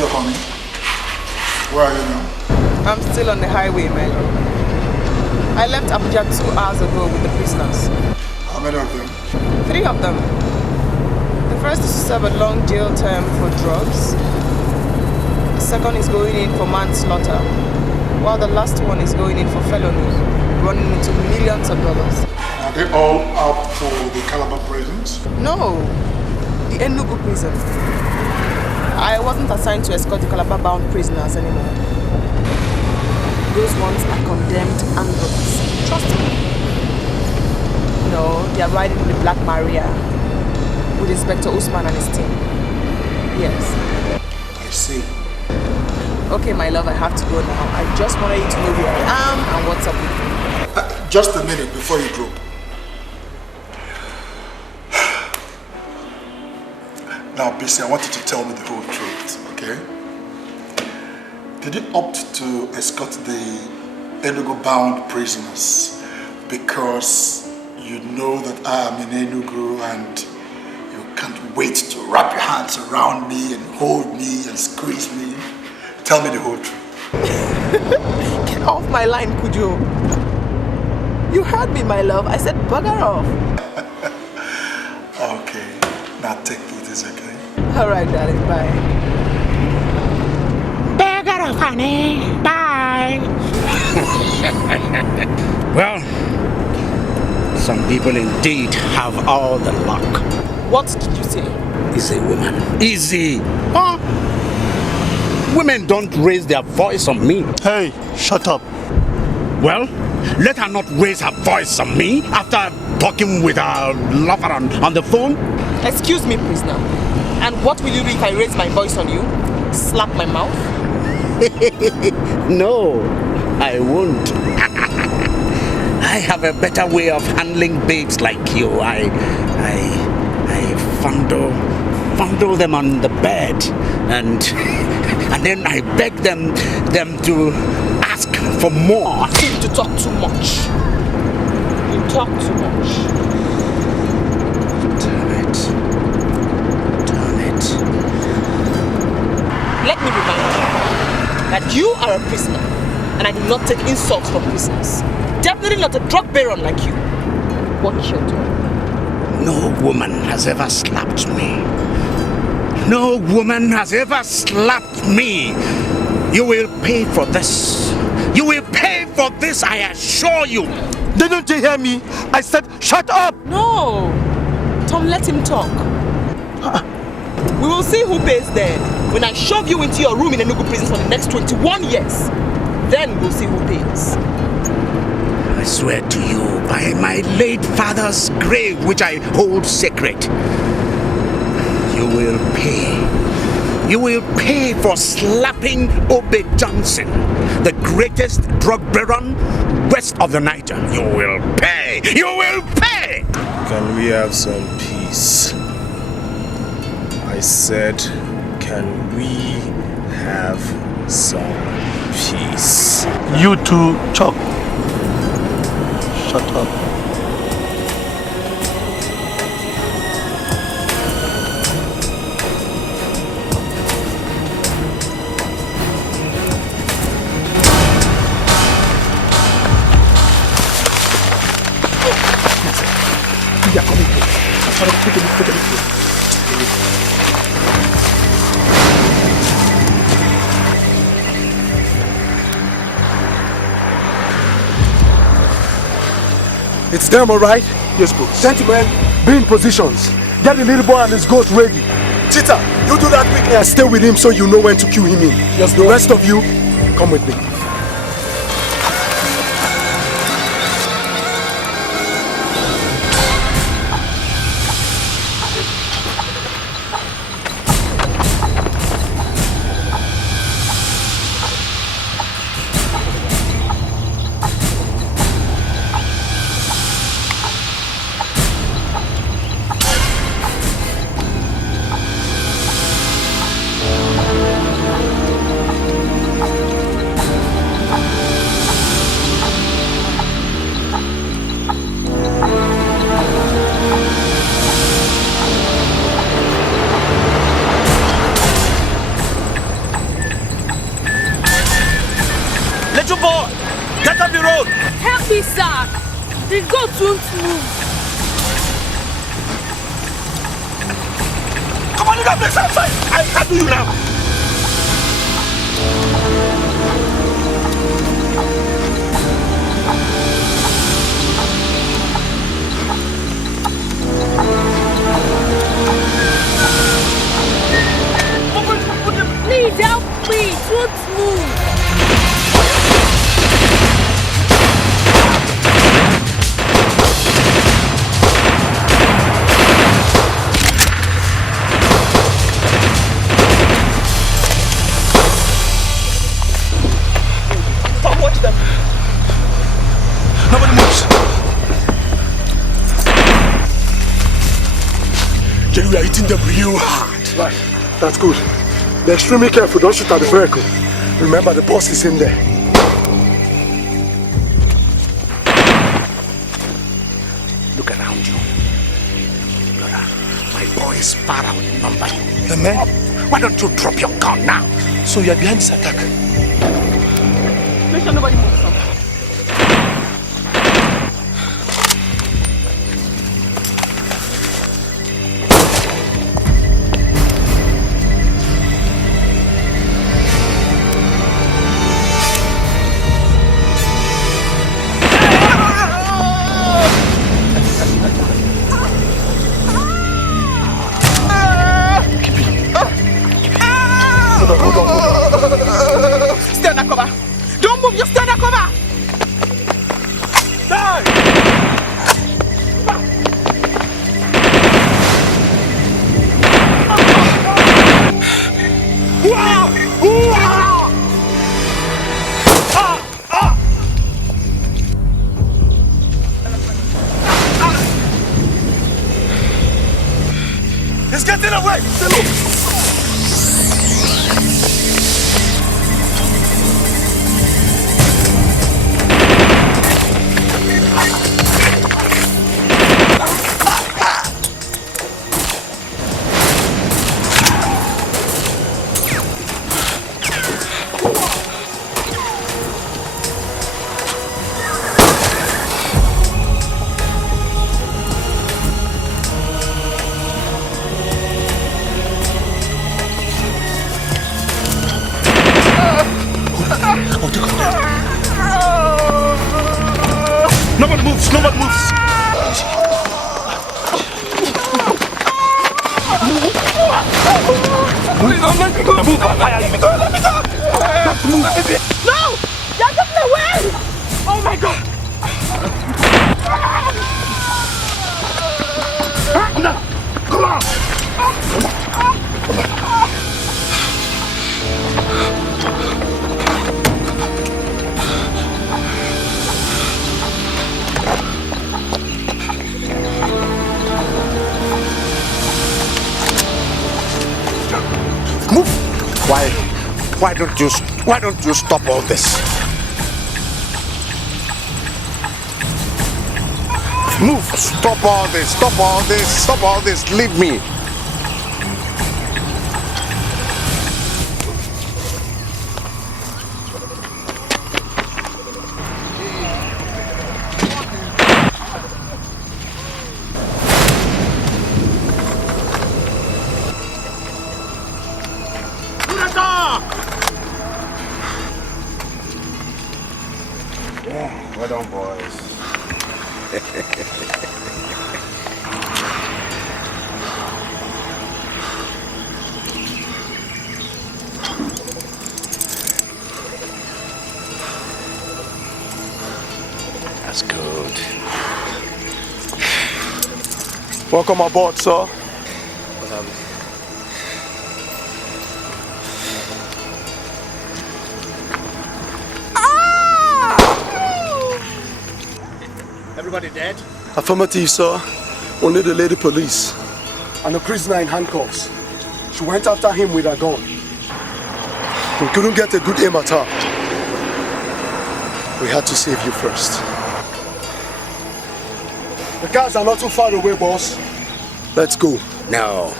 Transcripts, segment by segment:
Hello, honey. Where are you now? I'm still on the highway, man. I left Abuja 2 hours ago with the prisoners. How many of them? 3 of them. The first is to serve a long jail term for drugs. The second is going in for manslaughter, while the last one is going in for felony, running into millions of dollars. Are they all out for the Calabar prisons? No, the Enugu prison. I wasn't assigned to escort the Calabar-bound prisoners anymore. Those ones are condemned and robbers. Trust me. No, they are riding in the Black Maria with Inspector Usman and his team. Yes. I see. Okay, my love, I have to go now. I just wanted you to know where I am and what's up with me. Just a minute before you go. Now, BC, I want you to tell me the whole truth, okay? Did you opt to escort the Enugu-bound prisoners because you know that I am in Enugu and you can't wait to wrap your hands around me and hold me and squeeze me? Tell me the whole truth. Get off my line, Cujo. You heard me, my love. I said bugger off. Okay, now take it easy, okay? Alright, darling, bye. Bugger off, honey. Bye. Well, some people indeed have all the luck. What did you say? Easy, woman. Easy. Huh? Women don't raise their voice on me. Hey, shut up. Well, let her not raise her voice on me after talking with her lover on the phone. Excuse me, prisoner. And what will you do if I raise my voice on you? Slap my mouth? No, I won't. I have a better way of handling babes like you. I fondle them on the bed and then I beg them to ask for more. You seem to talk too much. You talk too much. Turn it. Let me remind you that you are a prisoner and I do not take insults from prisoners. Definitely not a drug baron like you. Watch your tongue. No woman has ever slapped me. No woman has ever slapped me. You will pay for this. You will pay for this, I assure you. Didn't you hear me? I said, shut up! No! Tom, let him talk. We will see who pays then. When I shove you into your room in Enugu prison for the next 21 years, then we'll see who pays. I swear to you by my late father's grave, which I hold sacred, you will pay. You will pay for slapping Obed Johnson, the greatest drug baron west of the Niger. You will pay. You will pay. Can we have some peace? I said, can we have some peace? You two, Chuck. Shut up. Yeah, come here. Take a look. It's them, all right? Yes, boss. Gentlemen, be in positions. Get the little boy and his goat ready. Cheetah, you do that quickly and stay with him so you know when to cue him in. Yes, the rest of you, come with me. The goat won't move. Come on, you got this outside. I can do you now. Please help me. It won't move. Nobody moves. Jerry, we are hitting them real hard. Right, that's good. Be extremely careful, don't shoot at the vehicle. Remember, the boss is in there. Look around you. Brother, my boy is far outnumbered. The men? Why don't you drop your gun now? So you are behind this attack? Make sure nobody moves on. Stay under cover. Don't move, just stay under cover. Die! He's getting away! Nobody moves! Nobody moves! Please don't let me go! Move! Let me go! Let me go! No! You're getting away! Oh my god! Come on! Move! Why don't you stop all this? Move! Stop all this! Stop all this! Stop all this! Leave me! Well done, boys. That's good. Welcome aboard, sir. Everybody dead? Affirmative, sir. Only the lady police. And the prisoner in handcuffs. She went after him with a gun. We couldn't get a good aim at her. We had to save you first. The cars are not too far away, boss. Let's go. No.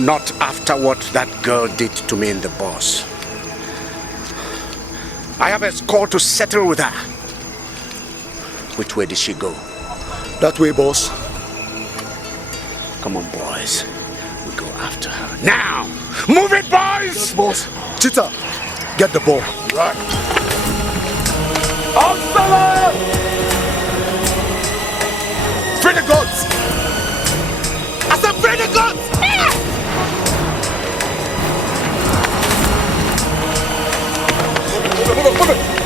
Not after what that girl did to me in the boss. I have a score to settle with her. Which way did she go? That way, boss. Come on, boys. We go after her. Now! Move it, boys! Yes, boss. Cheetah, get the ball. Right. Absalom! Free the gods! I said free the gods! Move it.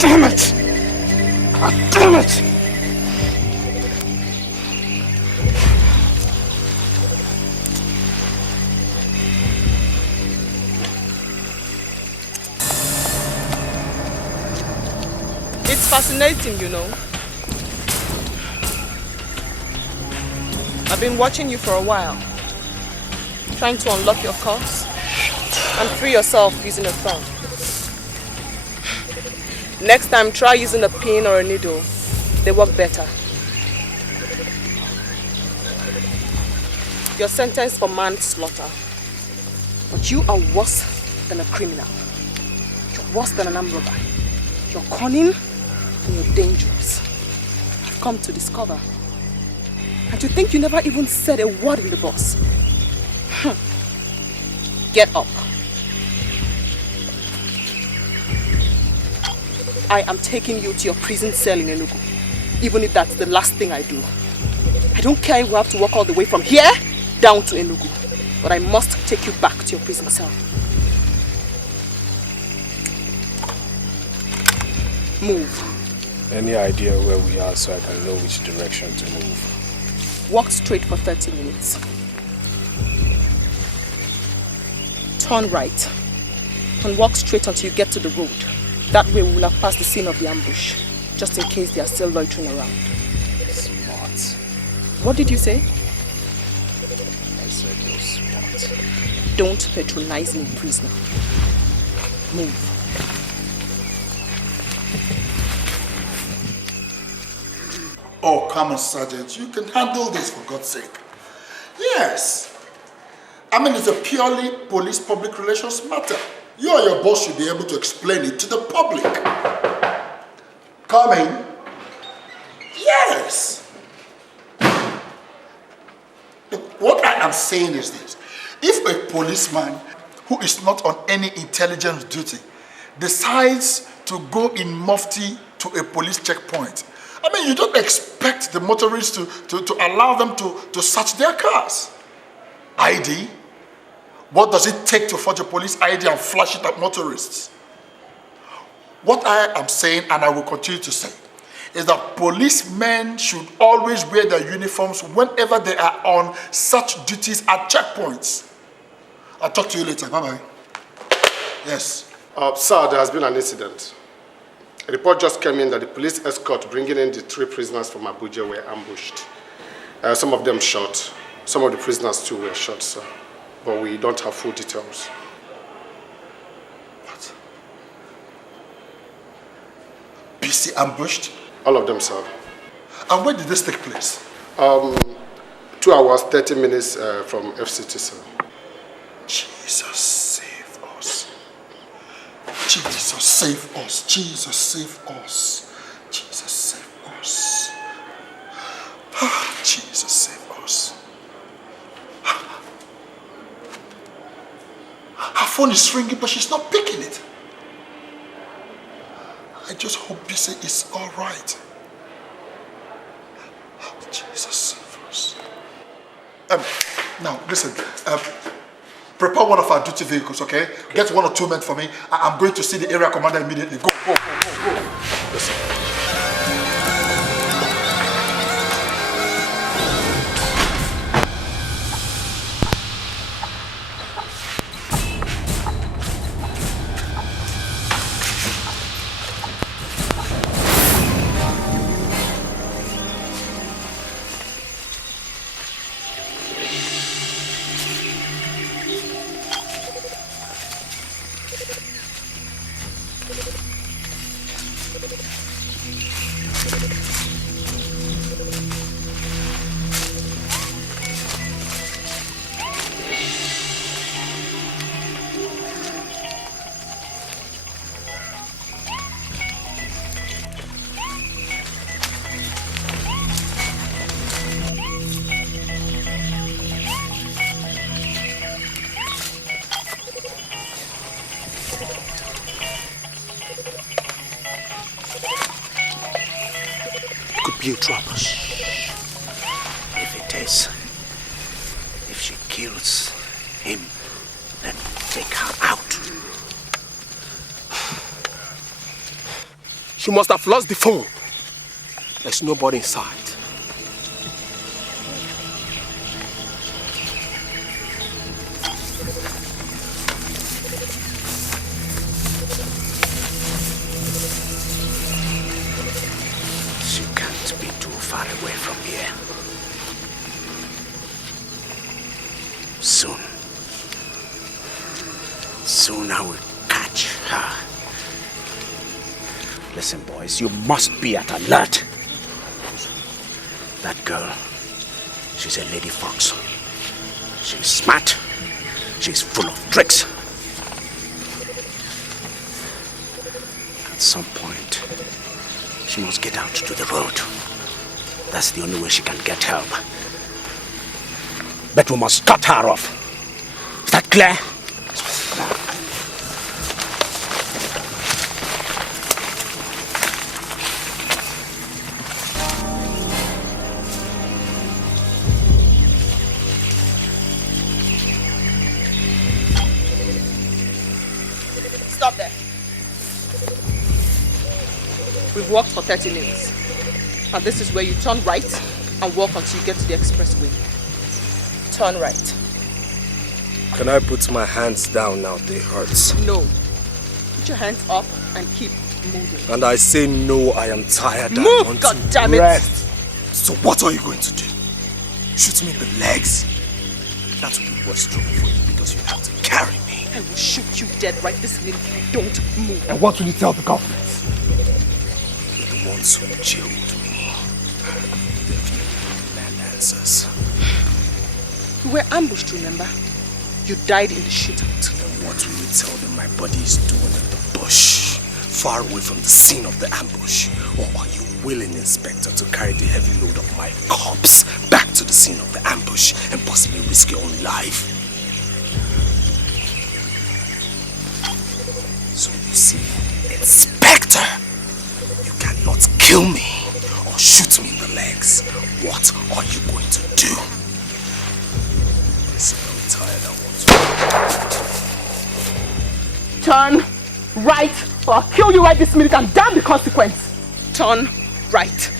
Damn it! God damn it! It's fascinating, you know. I've been watching you for a while, trying to unlock your curse and free yourself using a thumb. Next time, try using a pin or a needle. They work better. You're sentenced for manslaughter. But you are worse than a criminal. You're worse than an armed robber. You're cunning and you're dangerous. I've come to discover. And to think you never even said a word in the bus. Get up. I am taking you to your prison cell in Enugu, even if that's the last thing I do. I don't care if we have to walk all the way from here down to Enugu, but I must take you back to your prison cell. Move. Any idea where we are so I can know which direction to move? Walk straight for 30 minutes. Turn right and walk straight until you get to the road. That way we will have passed the scene of the ambush, just in case they are still loitering around. Smart. What did you say? I said you're smart. Don't patronize me, prisoner. Move. Oh, come on, Sergeant. You can handle this, for God's sake. Yes. I mean, it's a purely police public relations matter. You or your boss should be able to explain it to the public. Coming? Yes. What I am saying is this. If a policeman who is not on any intelligence duty decides to go in mufti to a police checkpoint, I mean, you don't expect the motorists to allow them to search their cars. ID? What does it take to forge a police ID and flash it at motorists? What I am saying, and I will continue to say, is that policemen should always wear their uniforms whenever they are on such duties at checkpoints. I'll talk to you later. Bye-bye. Yes. Sir, there has been an incident. A report just came in that the police escort bringing in the 3 prisoners from Abuja were ambushed. Some of them shot. Some of the prisoners too were shot, sir. But we don't have full details. What? BC ambushed? All of them, sir. And when did this take place? 2 hours, 30 minutes from FCT, sir. Jesus save us. Jesus save us. Jesus save us. Jesus save us. Jesus save us. Her phone is ringing, but she's not picking it. I just hope Bisi is all right. Jesus save us. Now, listen. Prepare one of our duty vehicles, okay? Get 1 or 2 men for me. I'm going to see the area commander immediately. Go, go, go, go. Listen. You drop us. If it is, if she kills him, then take her out. She must have lost the phone. There's nobody inside. Soon I will catch her. Listen, boys, you must be at alert. That girl, she's a lady fox. She's smart. She's full of tricks. At some point, she must get out to the road. That's the only way she can get help. But we must cut her off. Is that clear? Come on. Stop there. We've walked for 30 minutes. And this is where you turn right and walk until you get to the expressway. Turn right. Can I put my hands down now? They hurt. No. Put your hands up and keep moving. And I say no, I am tired. Move, goddammit! Rest. So what are you going to do? Shoot me in the legs? That will be worse trouble for you because you have to carry me. I will shoot you dead right this minute if you don't move. And what will you tell the government? You're the ones who jailed me. Definitely land answers. We were ambushed, remember? You died in the shootout. And what will you tell them my body is doing in the bush? Far away from the scene of the ambush? Or are you willing, Inspector, to carry the heavy load of my corpse back to the scene of the ambush and possibly risk your own life. So you see, Inspector, you cannot kill me or shoot me in the legs. What are you going to do? I'm so tired, I want to... Turn right or I'll kill you right this minute and damn the consequence. Turn right.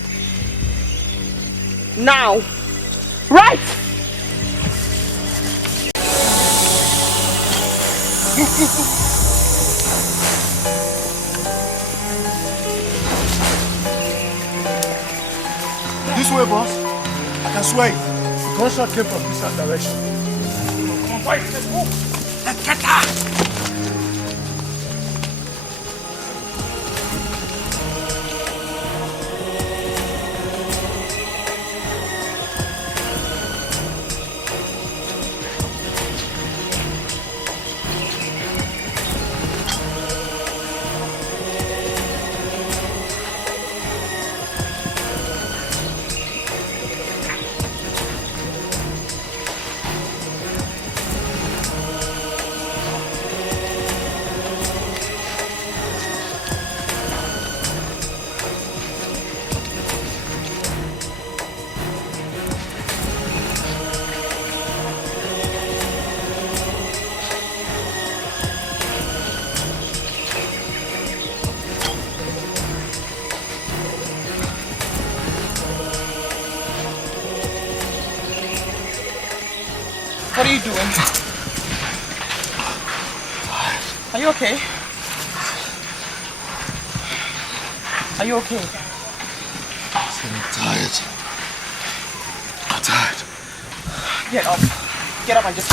Now. Right! This way, boss. I can swear it. The gunshot came from this direction. Come on, fight. Let's move. Let's get her! What are you doing? Are you okay? Are you okay? I'm tired. I'm tired. Get up. Get up and just...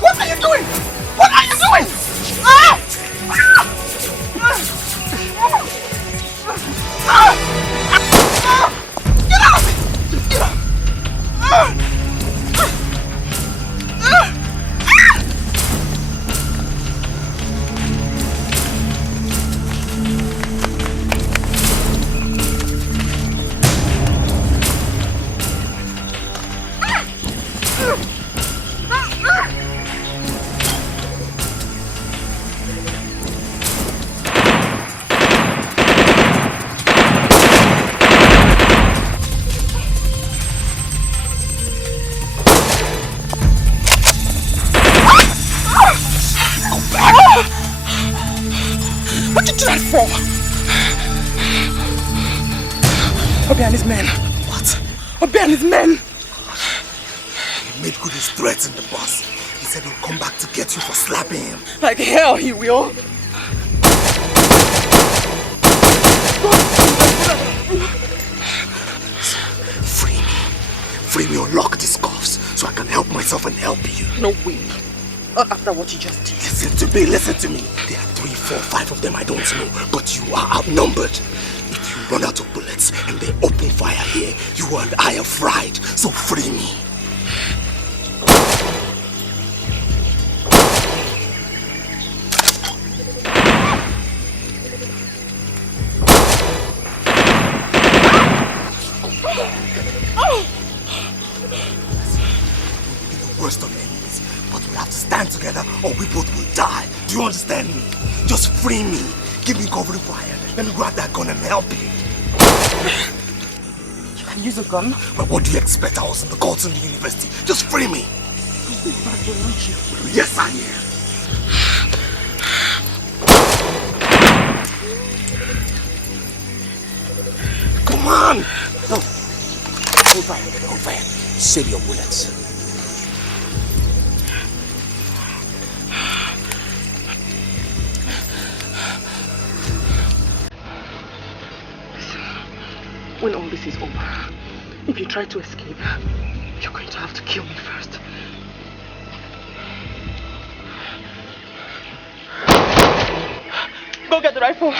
What are you doing? What are you doing? Get out of it! Get out! What did you do that for? Obi and his men. What? Obi and his men. He made good his threats in the bus. He said he'll come back to get you for slapping him. Like hell he will. Free me. Free me, unlock these cuffs so I can help myself and help you. No way. Not after what you just did. Listen to me, listen to me. There are 3, 4, 5 of them I don't know, but you are outnumbered. If you run out of bullets and they open fire here, you and I are fried, so free me. Worst of enemies, but we have to stand together or we both will die. Do you understand me? Just free me. Give me covering fire. Let me grab that gun and help you. You can use a gun? But what do you expect? I was in the Colton University. Just free me. Yes, I am. Come on! No. Hold fire, hold fire. Save your bullets. When all this is over, if you try to escape, you're going to have to kill me first. Go get the rifle.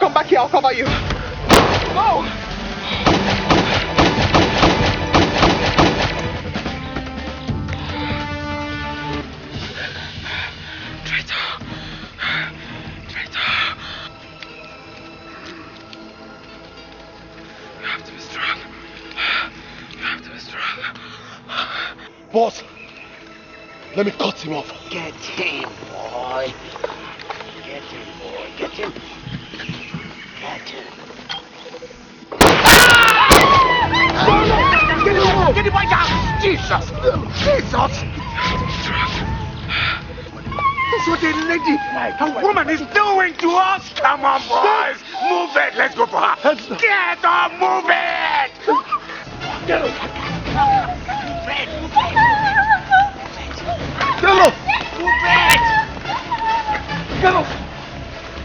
Come back here, I'll cover you. Go! Boss, let me cut him off. Get him, boy. Get him, boy. Get him. Get him. Get him right down! Jesus! Jesus! That's what a lady, a woman is doing to us! Come on, boys! Move it! Let's go for her! Get up! Move it! Get up! Move it! Move it! Get up! Move it! Get up!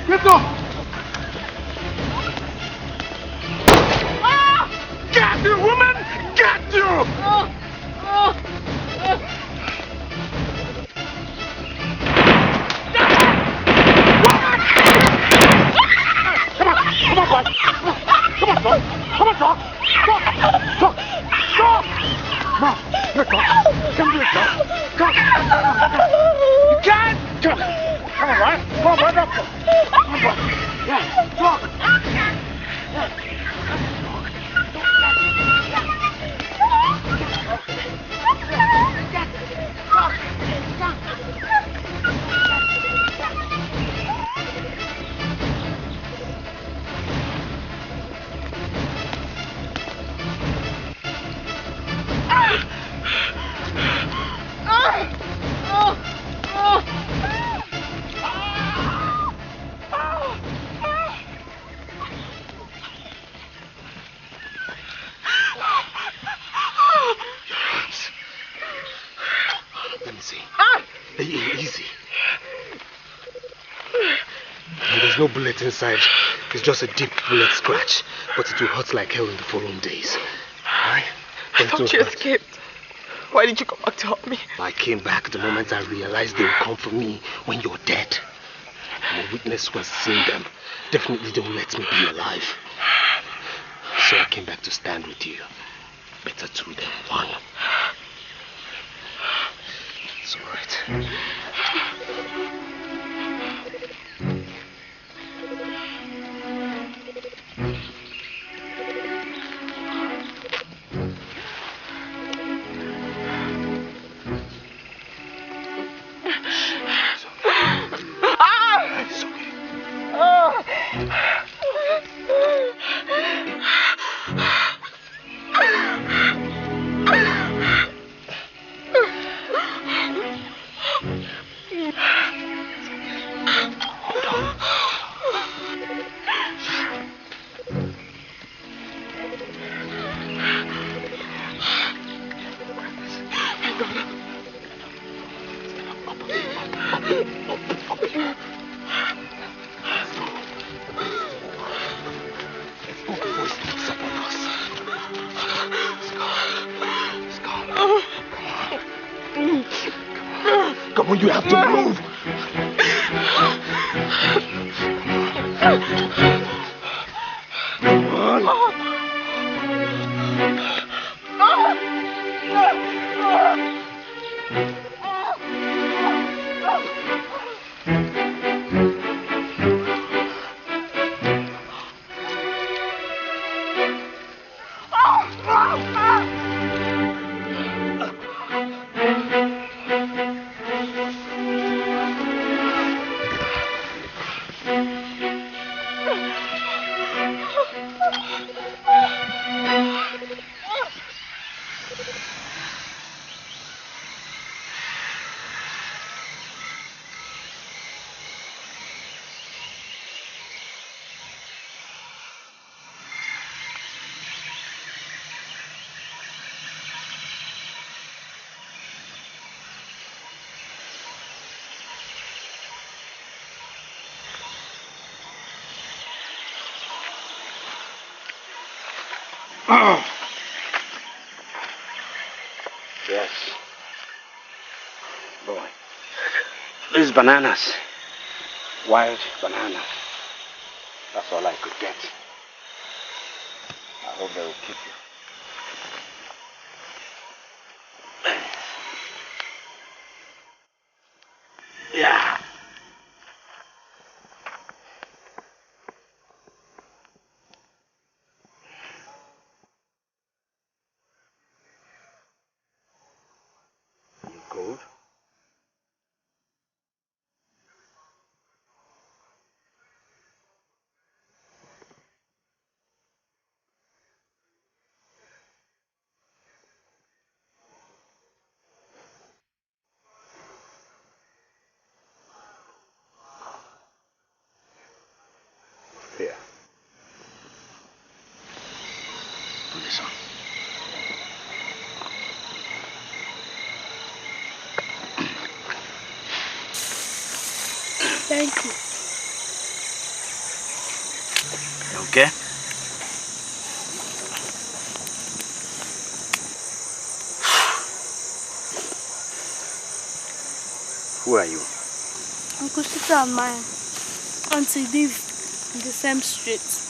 Get up! Get you, woman! Get you! Come on, boy! Come on, son! Come on, son! Stop! Come on, let's go! Come do it, son! Come! You can! Come on, right? Come on, right up! Come on, boy! Yeah, talk! Let me see. Easy. There's no bullet inside. It's just a deep bullet scratch. But it will hurt like hell in the following days. Alright? I thought you escaped. Why did you come back to help me? I came back the moment I realized they would come for me when you're dead. I'm a witness who has seen them. Definitely don't let me be alive. So I came back to stand with you. Better two than one. It's alright. Come on, you have to move. Come on. Yes. Boy. These bananas. Wild bananas. That's all I could get. I hope they will keep you. Yeah. okay? Who are you? Uncle Shita and my auntie live in the same street.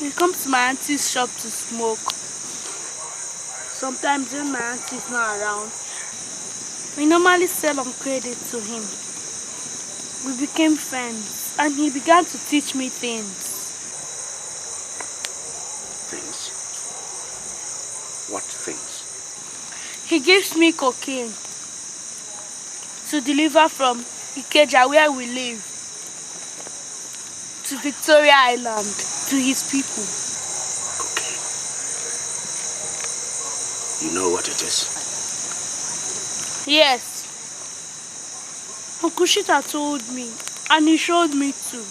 We come to my auntie's shop to smoke. Sometimes when my auntie is not around, we normally sell on credit to him. We became friends and he began to teach me things. Things? What things? He gives me cocaine to deliver from Ikeja, where we live, to Victoria Island, to his people. Cocaine. You know what it is? Yes. Uncle Shita told me, and he showed me too.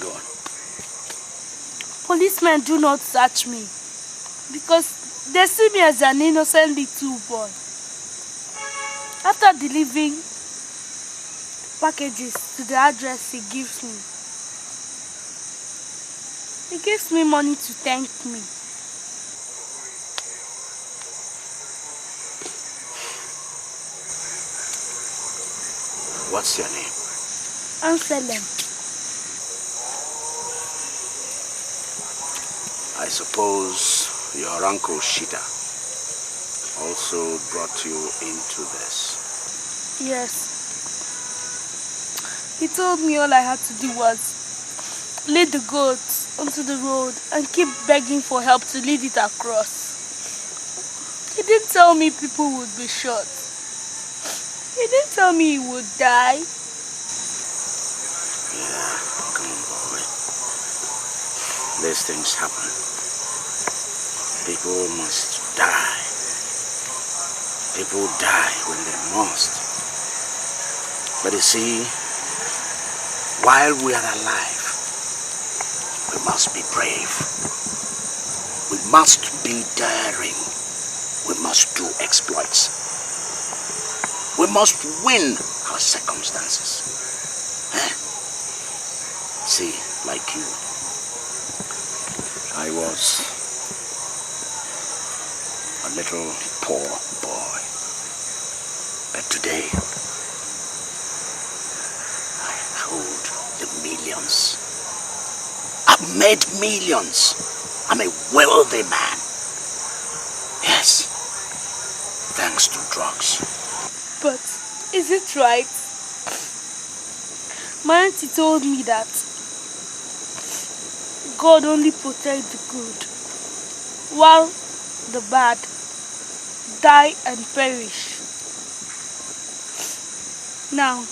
Go on. Policemen do not search me because they see me as an innocent little boy. After delivering packages to the address he gives me money to thank me. What's your name? Anselm. I suppose your uncle Shita also brought you into this. Yes. He told me all I had to do was lead the goats onto the road and keep begging for help to lead it across. He didn't tell me people would be shot. He didn't tell me he would die. Yeah, come on, boy. These things happen. People must die. People die when they must. But you see, while we are alive, we must be brave. We must be daring. We must do exploits. We must win our circumstances. See, like you, I was a little poor boy. But today, I hold the millions. I've made millions. I'm a wealthy man. Yes, thanks to drugs. But is it right? My auntie told me that God only protects the good, while the bad die and perish. Now,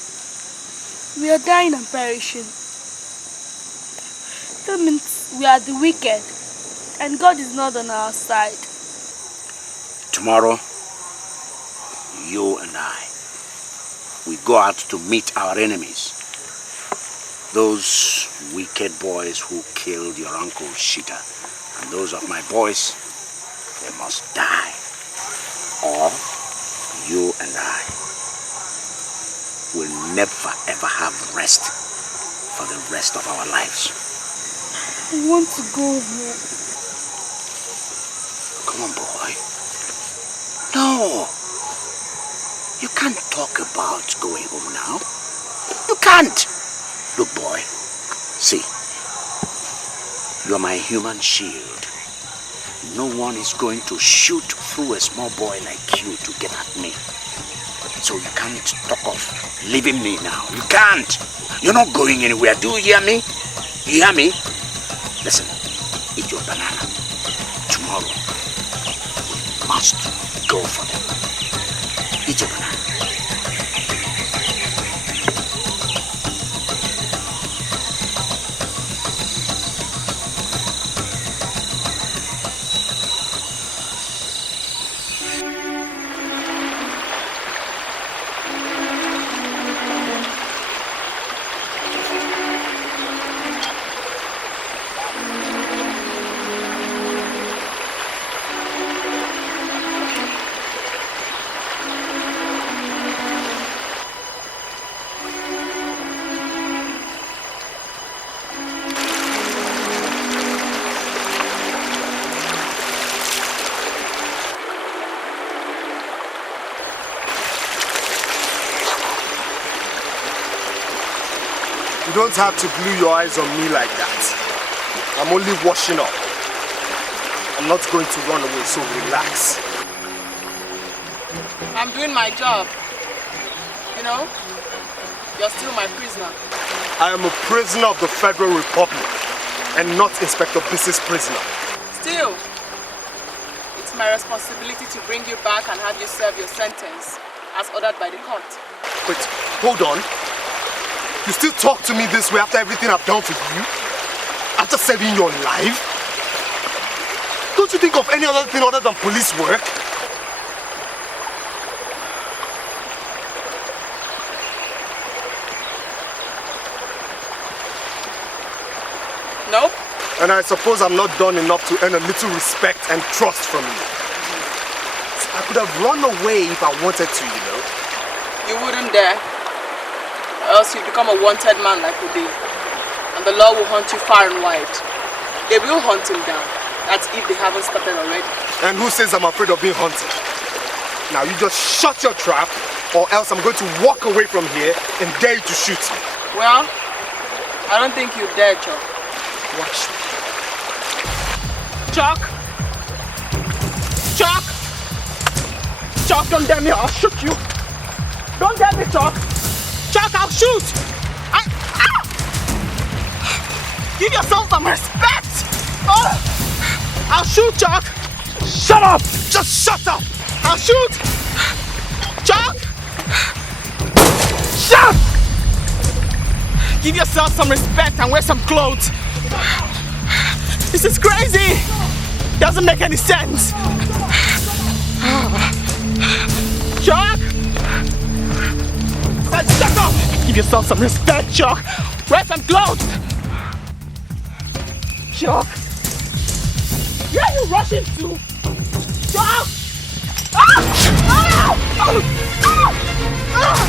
we are dying and perishing. That means we are the wicked, and God is not on our side. Tomorrow, you and I, we go out to meet our enemies. Those wicked boys who killed your uncle Shita, and those of my boys, they must die. Or you and I will never ever have rest for the rest of our lives. I want to go home. Come on, boy. No. You can't talk about going home now. You can't. Look, boy. See. You're my human shield. No one is going to shoot through a small boy like you to get at me. So you can't talk of leaving me now. You can't. You're not going anywhere. Do you hear me? You hear me? Listen, eat your banana. Tomorrow, we must go for them. Eat your banana. You don't have to glue your eyes on me like that. I'm only washing up. I'm not going to run away, so relax. I'm doing my job. You know, you're still my prisoner. I am a prisoner of the Federal Republic and not Inspector Biss's prisoner. Still, it's my responsibility to bring you back and have you serve your sentence as ordered by the court. Wait, hold on. You still talk to me this way after everything I've done for you? After saving your life? Don't you think of any other thing other than police work? Nope. And I suppose I'm not done enough to earn a little respect and trust from you. I could have run away if I wanted to, you know. You wouldn't dare. Or else you'd become a wanted man like Obe. And the law will hunt you far and wide. They will hunt him down. That's if they haven't started already. And who says I'm afraid of being hunted? Now you just shut your trap, or else I'm going to walk away from here and dare you to shoot me. Well, I don't think you dare, Chuck. Watch me. Chuck! Chuck! Chuck, don't dare me, I'll shoot you! Don't dare me, Chuck! Chuck, I'll shoot! Give yourself some respect! Oh! I'll shoot, Chuck! Shut up! Just shut up! I'll shoot! Chuck! Shut! Give yourself some respect and wear some clothes. This is crazy! Doesn't make any sense! Chuck! Shut up! Give yourself some respect, Chuck! Wear some clothes! Chuck! Where are you rushing to? Chuck! Ah! Ah! Oh! Ah! Ah!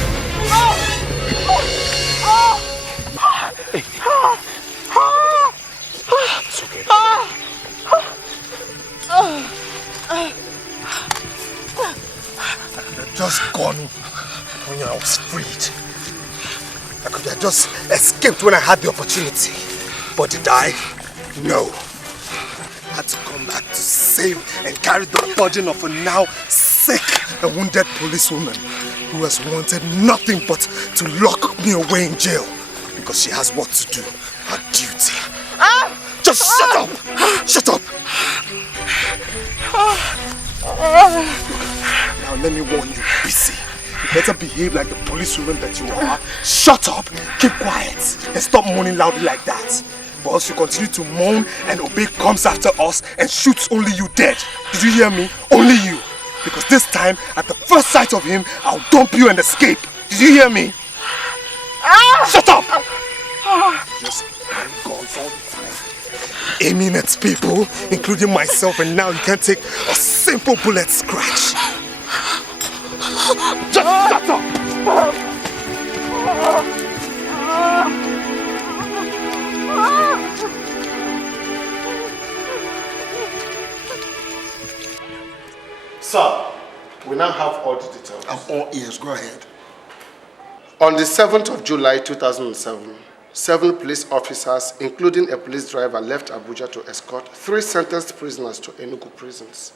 Oh! Oh! Hey. Ah! Ah! It's okay. I could have just gone when I was freed. I could have just escaped when I had the opportunity. But did I? No. I had to come back to save and carry the burden of a now sick and wounded policewoman who has wanted nothing but to lock me away in jail because she has work to do, her duty. Just shut up! Shut up! Now let me warn you, Bissy. You better behave like the policewoman that you are. Shut up, keep quiet, and stop moaning loudly like that. But else you continue to moan and Obe comes after us and shoots only you dead. Did you hear me? Only you. Because this time, at the first sight of him, I'll dump you and escape. Did you hear me? Shut up! Just carry guns all the time. Aiming at people, including myself, and now you can't take a simple bullet scratch. Just shut up! Sir, we now have all the details. I'm all ears. Go ahead. On the 7th of July 2007, 7 police officers, including a police driver, left Abuja to escort 3 sentenced prisoners to Enugu prisons.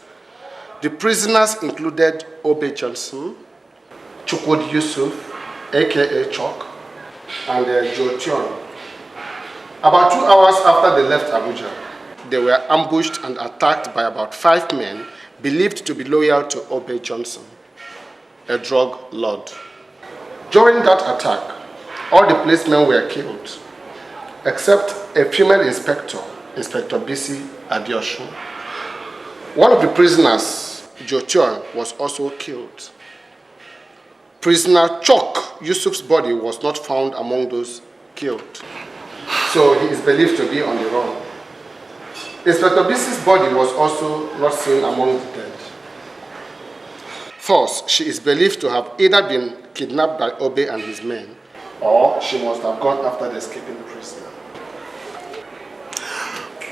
The prisoners included Obe Johnson, Chukwudi Yusuf, aka Chok, and Joe Tion. About 2 hours after they left Abuja, they were ambushed and attacked by about 5 men believed to be loyal to Obe Johnson, a drug lord. During that attack, all the policemen were killed, except a female inspector, Inspector Bisi Abioshu. One of the prisoners, Jo Tion, was also killed. Prisoner Chok Yusuf's body was not found among those killed, so he is believed to be on the run. Inspector Bisi's body was also not seen among the dead. Thus, she is believed to have either been kidnapped by Obe and his men, or she must have gone after the escaping prisoner.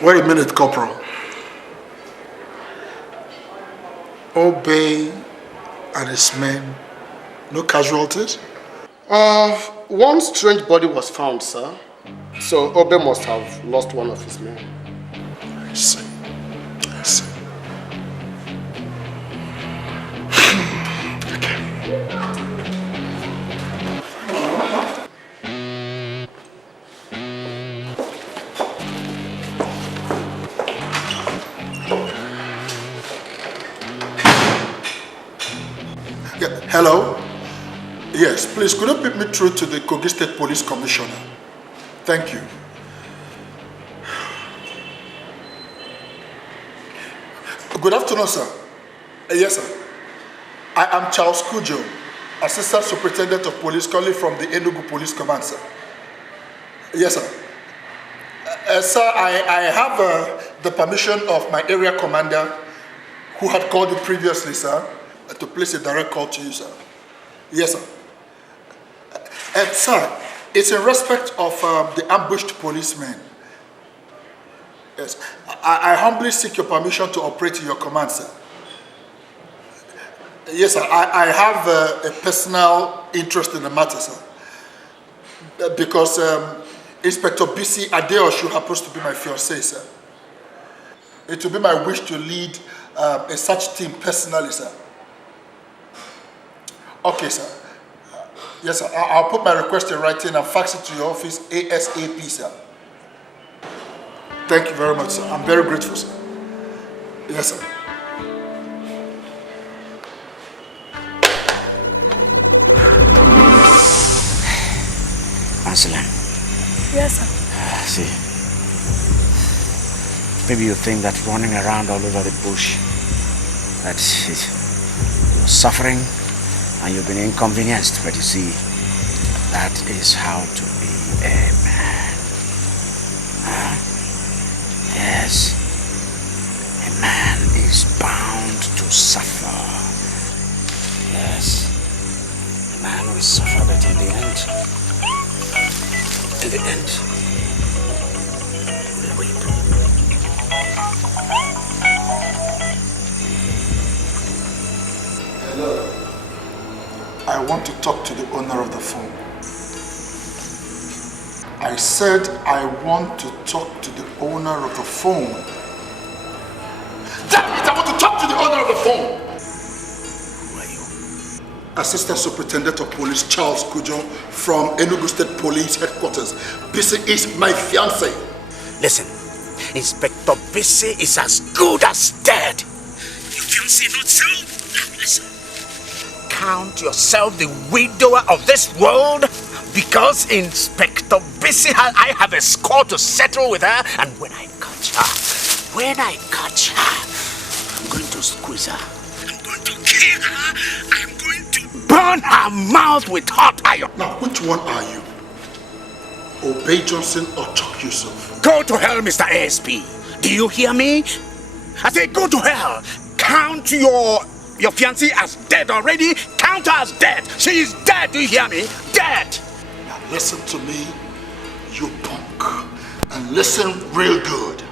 Wait a minute, Corporal. Obe and his men, no casualties? One strange body was found, sir. So Obe must have lost one of his men. I see. I see. Yeah, hello? Yes, please, could you put me through to the Kogi State Police Commissioner? Thank you. Good afternoon, sir. Yes, sir. I am Charles Cujo, Assistant Superintendent of Police, calling from the Enugu Police Command, sir. Yes, sir. Sir, I have the permission of my area commander, who had called you previously, sir, to place a direct call to you, sir. Yes, sir. Sir, it's in respect of the ambushed policemen. Yes. I humbly seek your permission to operate in your command, sir. Yes, sir. I have a personal interest in the matter, sir. Because Inspector BC Adeoshu happens to be my fiancé, sir. It will be my wish to lead a search team personally, sir. Okay, sir. Yes, sir. I'll put my request in writing and fax it to your office ASAP, sir. Thank you very much, sir. I'm very grateful, sir. Yes, sir. Marceline. Yes, sir. See, maybe you think that running around all over the bush, that you're suffering and you've been inconvenienced, but you see, that is how to be a man. Yes, a man is bound to suffer. Yes, a man will suffer, but in the end, we will weep. Hello. I want to talk to the owner of the phone. I said I want to talk to the owner of the phone. Damn it! I want to talk to the owner of the phone! Who are you? Assistant Superintendent of Police Charles Cujo from Enugu State Police Headquarters. Bisi is my fiancé. Listen, Inspector Bisi is as good as dead. Your fiancé not so? Now listen. Count yourself the widower of this world, because Inspector Bisi, I have a score to settle with her, and when I catch her, I'm going to squeeze her. I'm going to kill her. I'm going to burn her mouth with hot iron. Now, which one are you? Obey Johnson or Chuck Yusuf? Go to hell, Mr. ASP. Do you hear me? I say go to hell. Count your fiancée as dead already. Count her as dead. She is dead. Do you hear me? Dead. Now listen to me, you punk. And listen real good.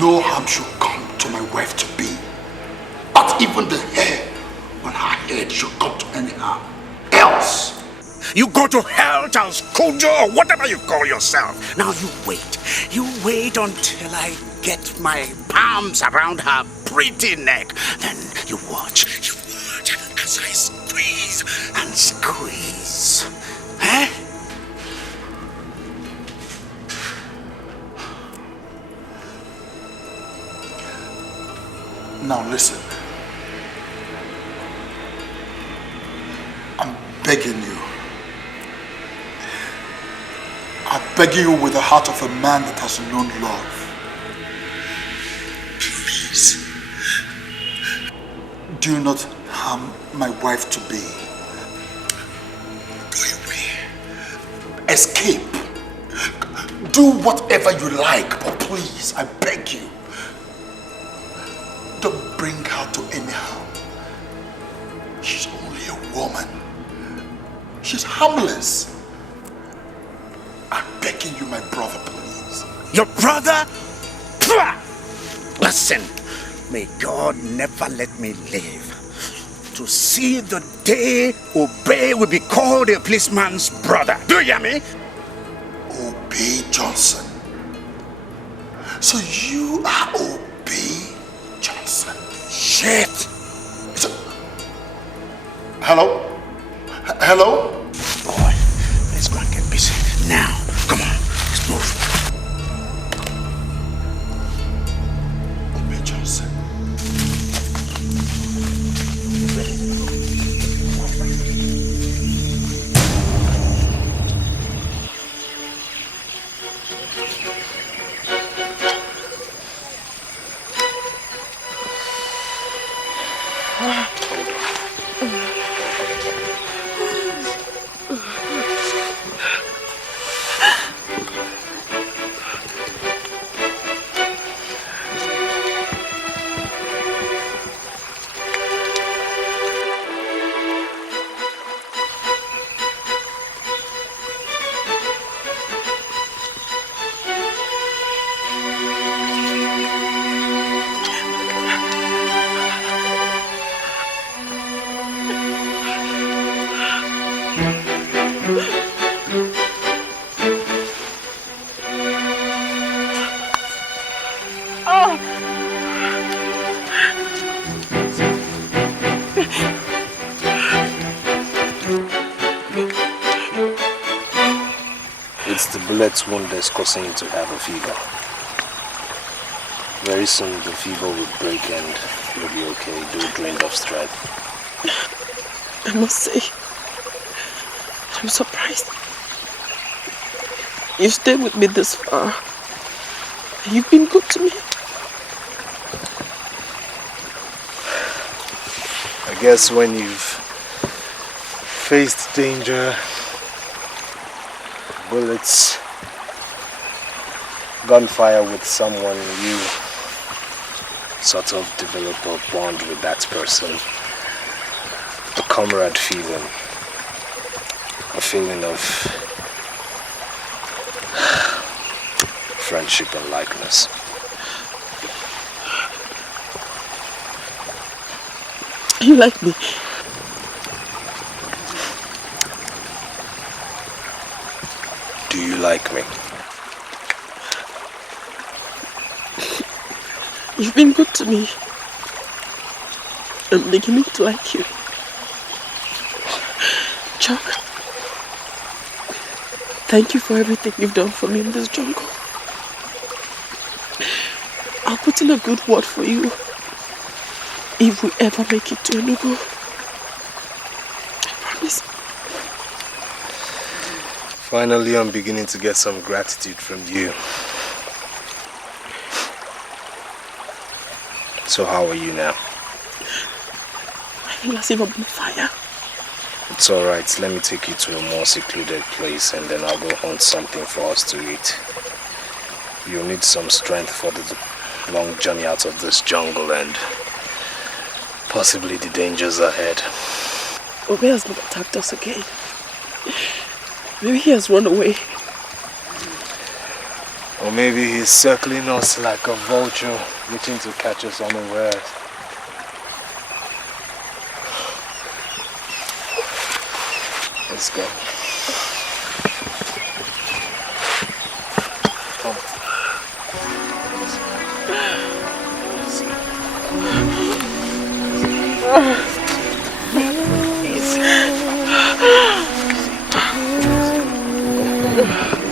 No harm should come to my wife to be. Not even the hair on her head should come to any harm. Else. You go to hell, Charles Cujo, or whatever you call yourself. Now you wait. You wait until I get my palms around her pretty neck. Then you watch. You watch as I squeeze and squeeze. Eh? Now listen. I'm begging you. I'm begging you with the heart of a man that has known love. Please, do not harm my wife to be. Go away. Escape. Do whatever you like, but please, I beg you, don't bring her to any harm. She's only a woman. She's harmless. I'm begging you, my brother, please. Your brother? Listen, may God never let me live to see the day Obey will be called a policeman's brother. Do you hear me? Obey Johnson. So you are Obey Johnson. Shit! Hello? Hello? Boy, let's go and get busy. Now, come on, let's move. Obey Johnson. It's the bullet wound that's causing you to have a fever. Very soon the fever will break and you'll be okay. Do drain off strength. I must say, I'm surprised. You stayed with me this far. You've been good to me. I guess when you've faced danger, bullets, gunfire with someone, you sort of develop a bond with that person. A comrade feeling. A feeling of friendship and likeness. You like me? Do you like me? You've been good to me. I'm beginning to like you. Chuck, thank you for everything you've done for me in this jungle. I'll put in a good word for you if we ever make it to Enugu. I promise. Finally, I'm beginning to get some gratitude from you. So how are you now? I feel as if I'm on fire. It's alright, let me take you to a more secluded place and then I'll go hunt something for us to eat. You'll need some strength for the long journey out of this jungle and possibly the dangers ahead. Obey has not attacked us again. Maybe he has run away. Or maybe he's circling us like a vulture, waiting to catch us unawares. Let's go. Come.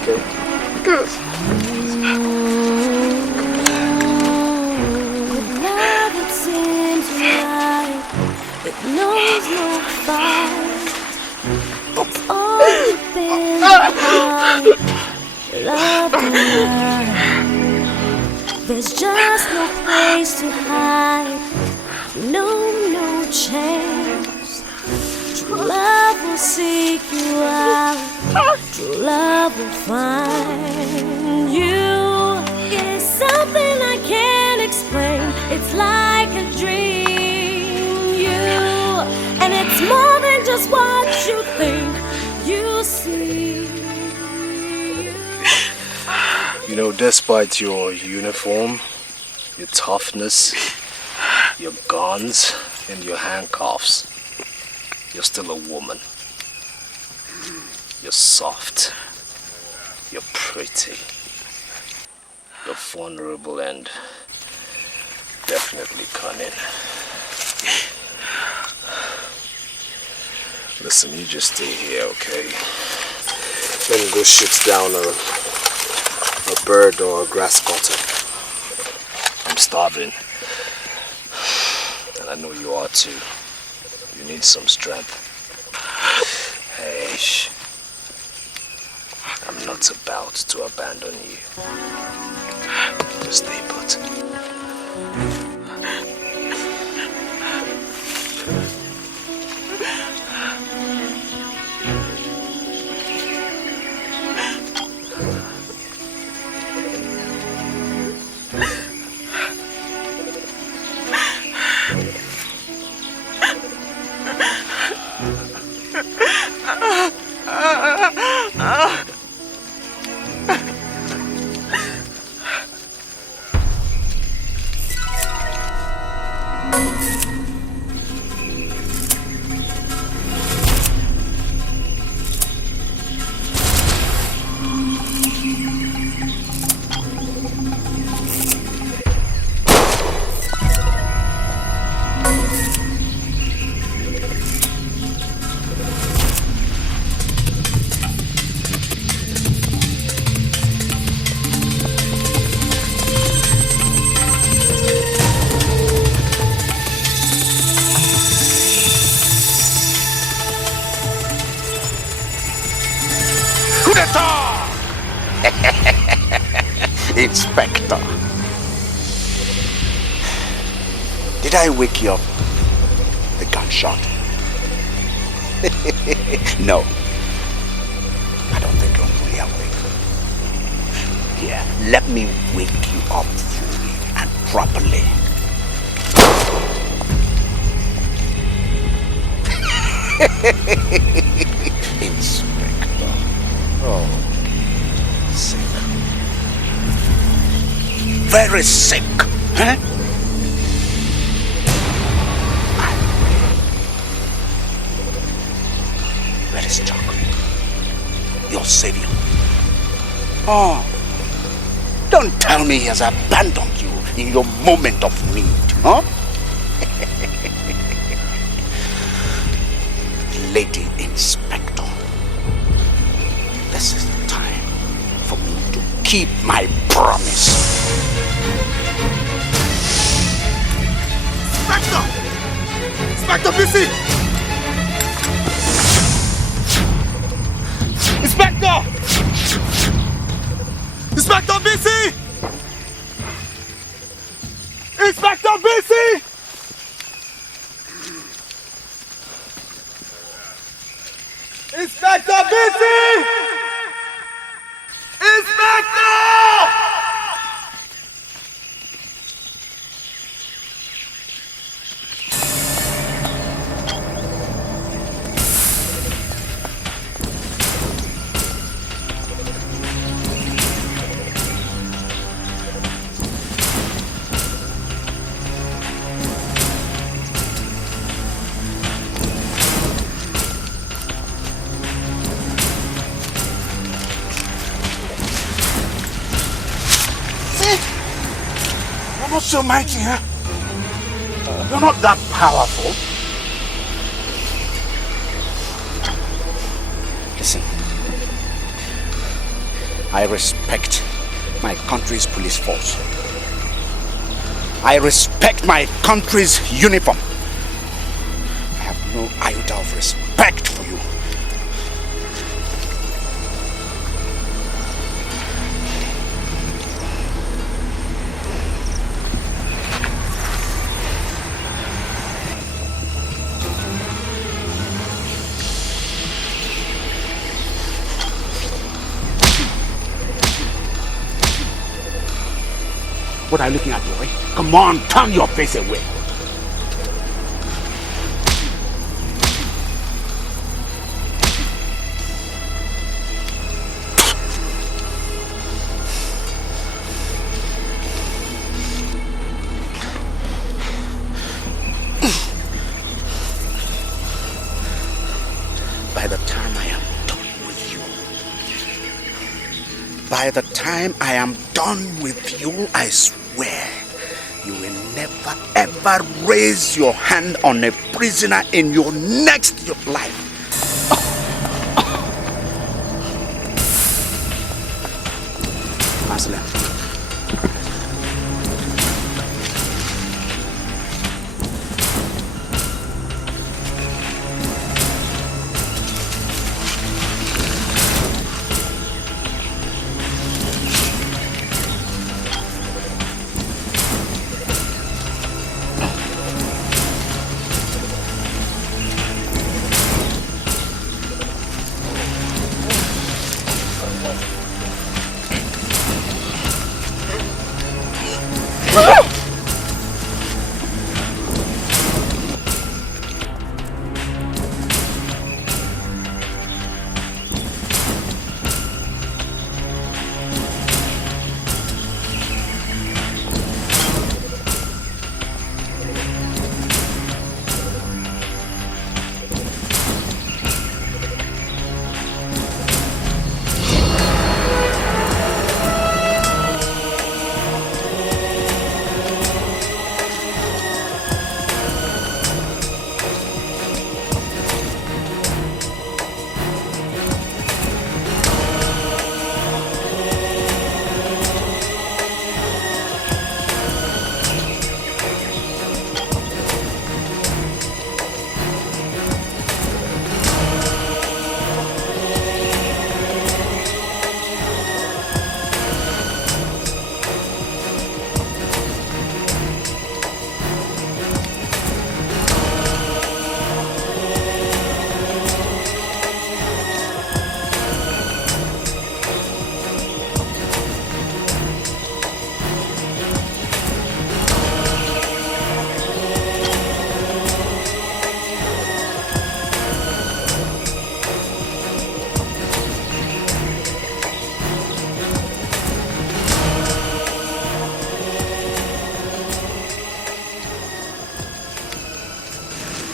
Okay. Good. Love, it seems right. It knows no fight. It's all been right. Love tonight. There's just no place to hide. No chance. True love will seek you out. True love will find you. It is something I can't explain. It's like a dream. You, and it's more than just what you think. You see. You know, despite your uniform, your toughness, Your guns and your handcuffs. You're still a woman. You're soft. You're pretty. You're vulnerable and definitely cunning. Listen, you just stay here, okay? Let me go shoot down a bird or a grass cutter. I'm starving. And I know you are too. You need some strength. Hey, shh. I'm not about to abandon you. Just stay put. Inspector. Did I wake you up? The gunshot? No. I don't think you're fully awake. Yeah, let me wake you up fully and properly. Inspector. Oh, sick. Very sick, huh? Where is Chuck? Your savior. Oh, don't tell me he has abandoned you in your moment of need, huh? Lady Inspector, this is the time for me to keep my promise. Inspector! Inspector BC! Inspector! Inspector BC! Inspector BC! Inspector BC! Inspector! You're not so mighty, huh? You're not that powerful. Listen, I respect my country's police force. I respect my country's uniform. I have no iota of respect for you. What are you looking at, boy? Come on, turn your face away. by the time I am done with you, I swear, you will never ever raise your hand on a prisoner in your next life. Aslan.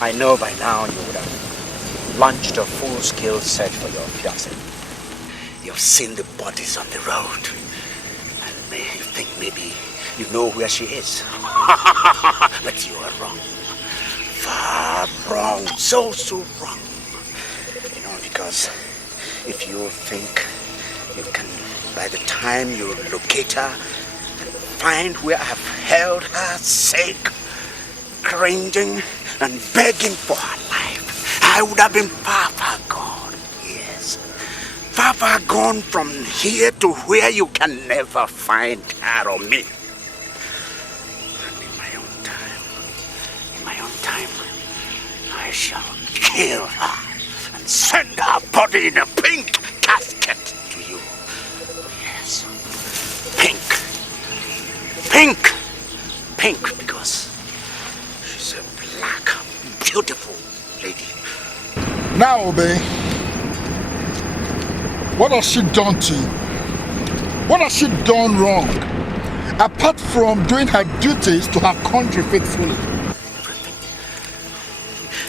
I know by now you would have launched a full-scale search for your fiancée. You've seen the bodies on the road, and you think maybe you know where she is. But you are wrong. Far wrong. So wrong. You know, because if you think you can, by the time you locate her and find where I have held her safe, cringing and begging for her life, I would have been far gone. Yes, far gone from here to where you can never find her or me. And in my own time, I shall kill her and send her body in a pink casket to you. Yes, pink, because she's a black, beautiful lady. Now, Obey, what has she done to you? What has she done wrong? Apart from doing her duties to her country faithfully.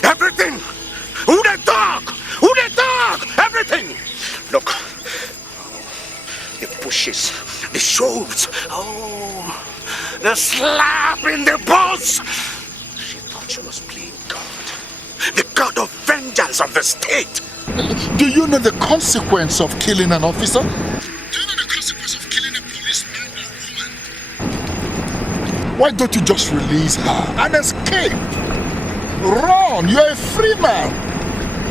Everything! Who the dog? Everything! Look, the bushes, the shows, the slap in the balls. She thought she was playing God, the God of vengeance of the state. Do you know the consequence of killing an officer? Do you know the consequence of killing a policeman or woman? Why don't you just release her and escape? Run! You're a free man.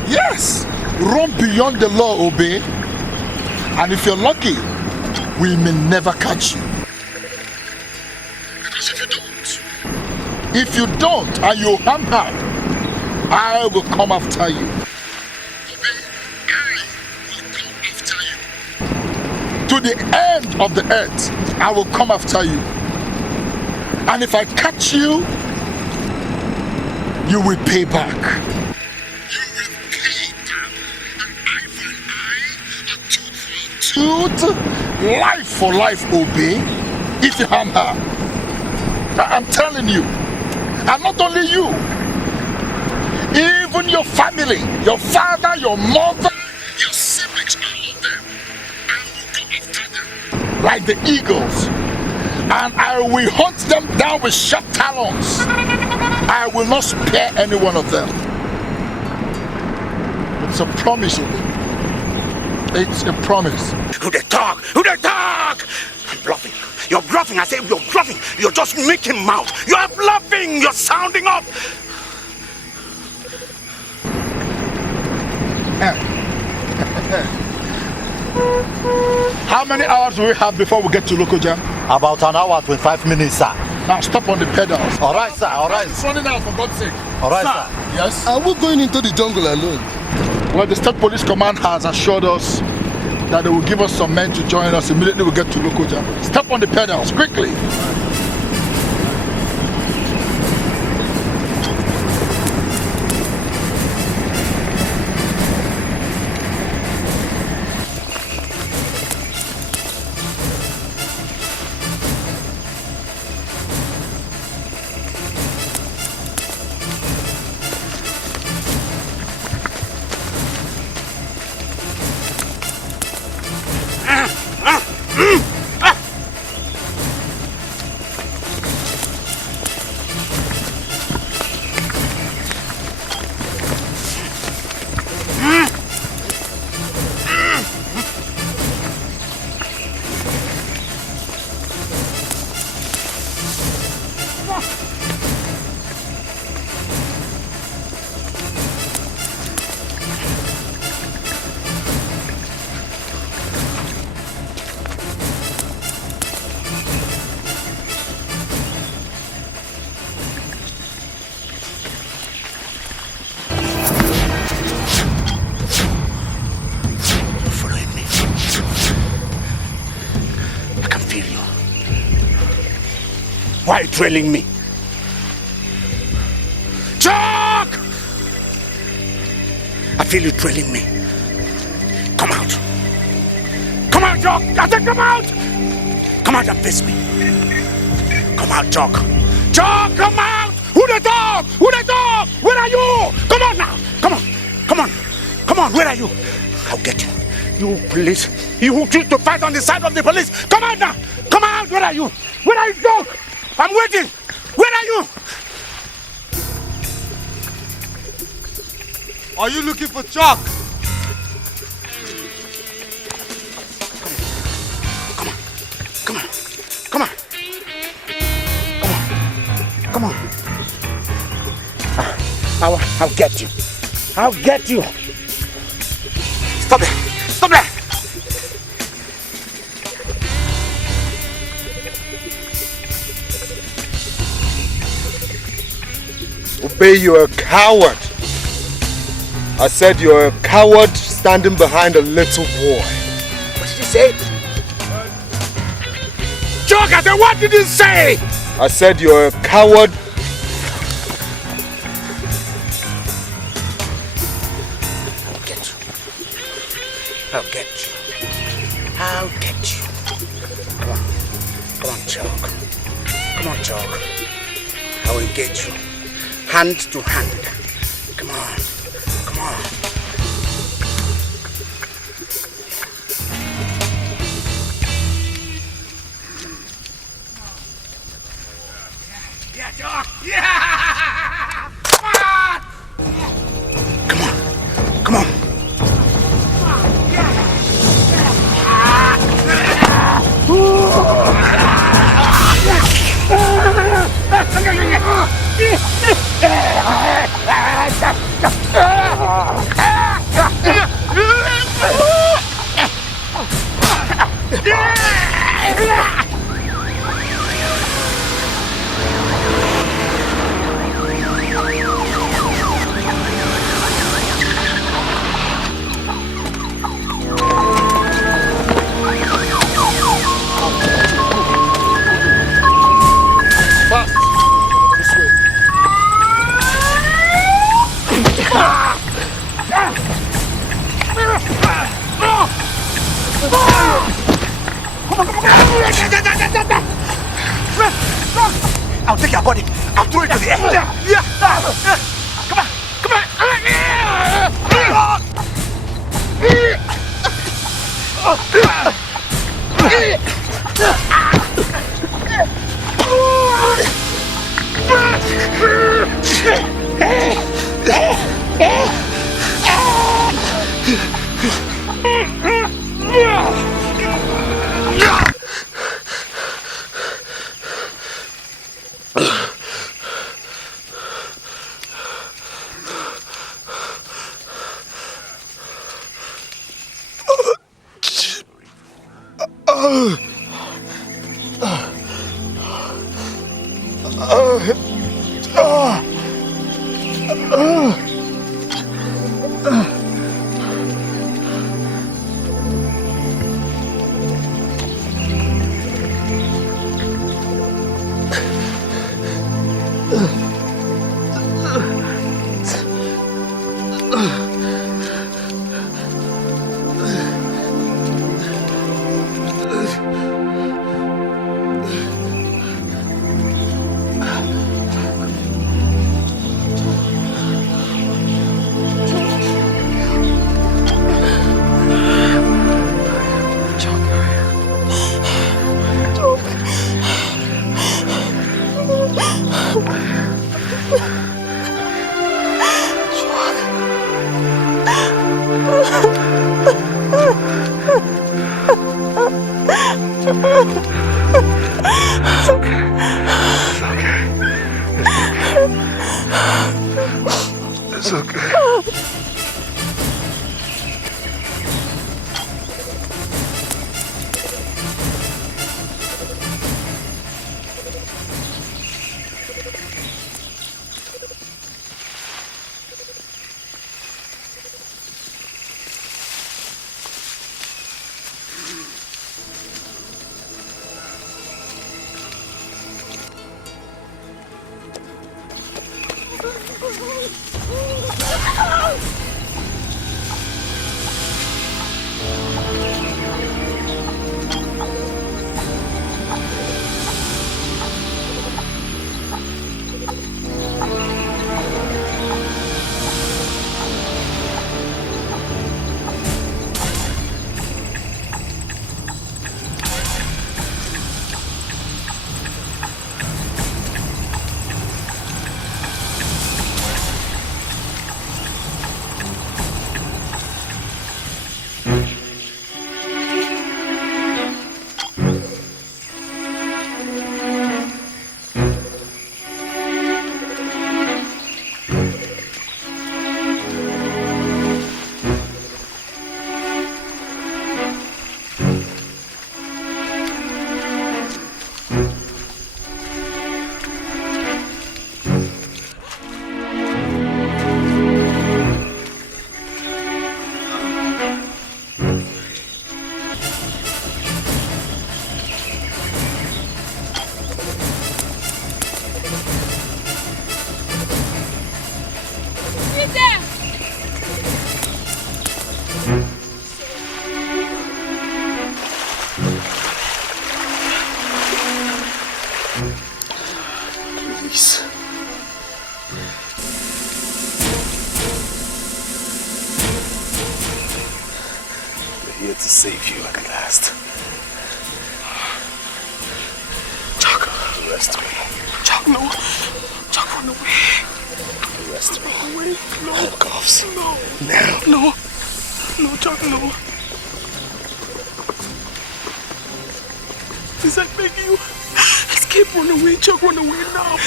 Yes! Run beyond the law, Obey. And if you're lucky, we may never catch you. Because if you don't and you harm her, I will come after you. Obey, I will come after you. To the end of the earth, I will come after you. And if I catch you, you will pay back. You will pay back. An eye for an eye, a tooth for a tooth, life for life, Obey, if you harm her. I'm telling you, and not only you, even your family, your father, your mother, your siblings, all of them, I will go after them. like the eagles, and I will hunt them down with sharp talons. I will not spare any one of them. It's a promise, Obi. It's a promise. Who they talk? Who they talk? I'm bluffing. You're bluffing. I say you're bluffing. You're just making mouth. You're bluffing. You're sounding up. How many hours do we have before we get to local jam? About an hour, 25 minutes, sir. Now stop on the pedals. All right, sir. All right. It's running out, for God's sake. All right, sir. Yes? Are we going into the jungle alone? Well, the State Police Command has assured us that they will give us some men to join us immediately we get to local jam. Step on the pedals, quickly. Why are you trailing me? Chuck! I feel you trailing me. Come out. Come out, Chuck! I said come out! Come out and face me. Come out, Chuck. Chuck, come out! Who the dog? Who the dog? Where are you? Come on now! Come on! Come on! Come on, where are you? I'll get you. You police. You who choose to fight on the side of the police. Come out now! Come out! Where are you? Where are you, dog? I'm waiting! Where are you? Are you looking for Chuck? Come on. Come on. Come on. Come on. Come on. I'll get you. I'll get you. Stop there. Stop there. Obey, you're a coward. I said you're a coward standing behind a little boy. What did you say? Chuck, I said, what did you say? I said you're a coward. I'll get you. I'll get you. I'll get you. Come on. Come on, Chuck. Come on, Chuck. I'll engage you. Hand to hand. Come on. Come on. Yeah, Chuck. Yeah! Come on! Come on. Come on. I'll take your body. I'll throw it to the air. Yeah. Come on. Come on.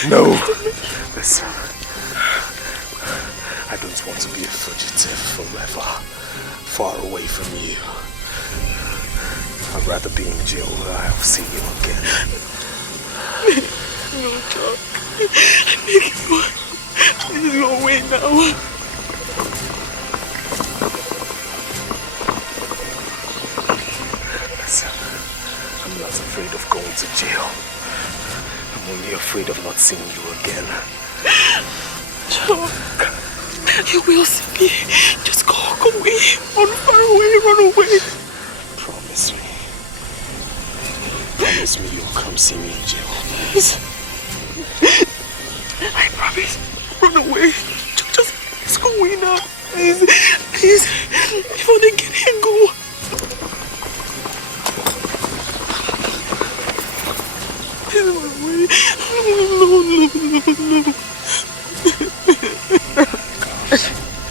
No! Listen, I don't want to be a fugitive forever, far away from you. I'd rather be in jail where I'll see you again. No, Chuck. I beg you. Please go away now. Listen, I'm not afraid of going to jail. I'm only afraid of not seeing you again. Chuck, you will see me. Just go away. Run far away, run away. Promise me. Promise me you'll come see me in jail. Please. I promise. Run away. Just go away now. Please. Please. Before they get here, go.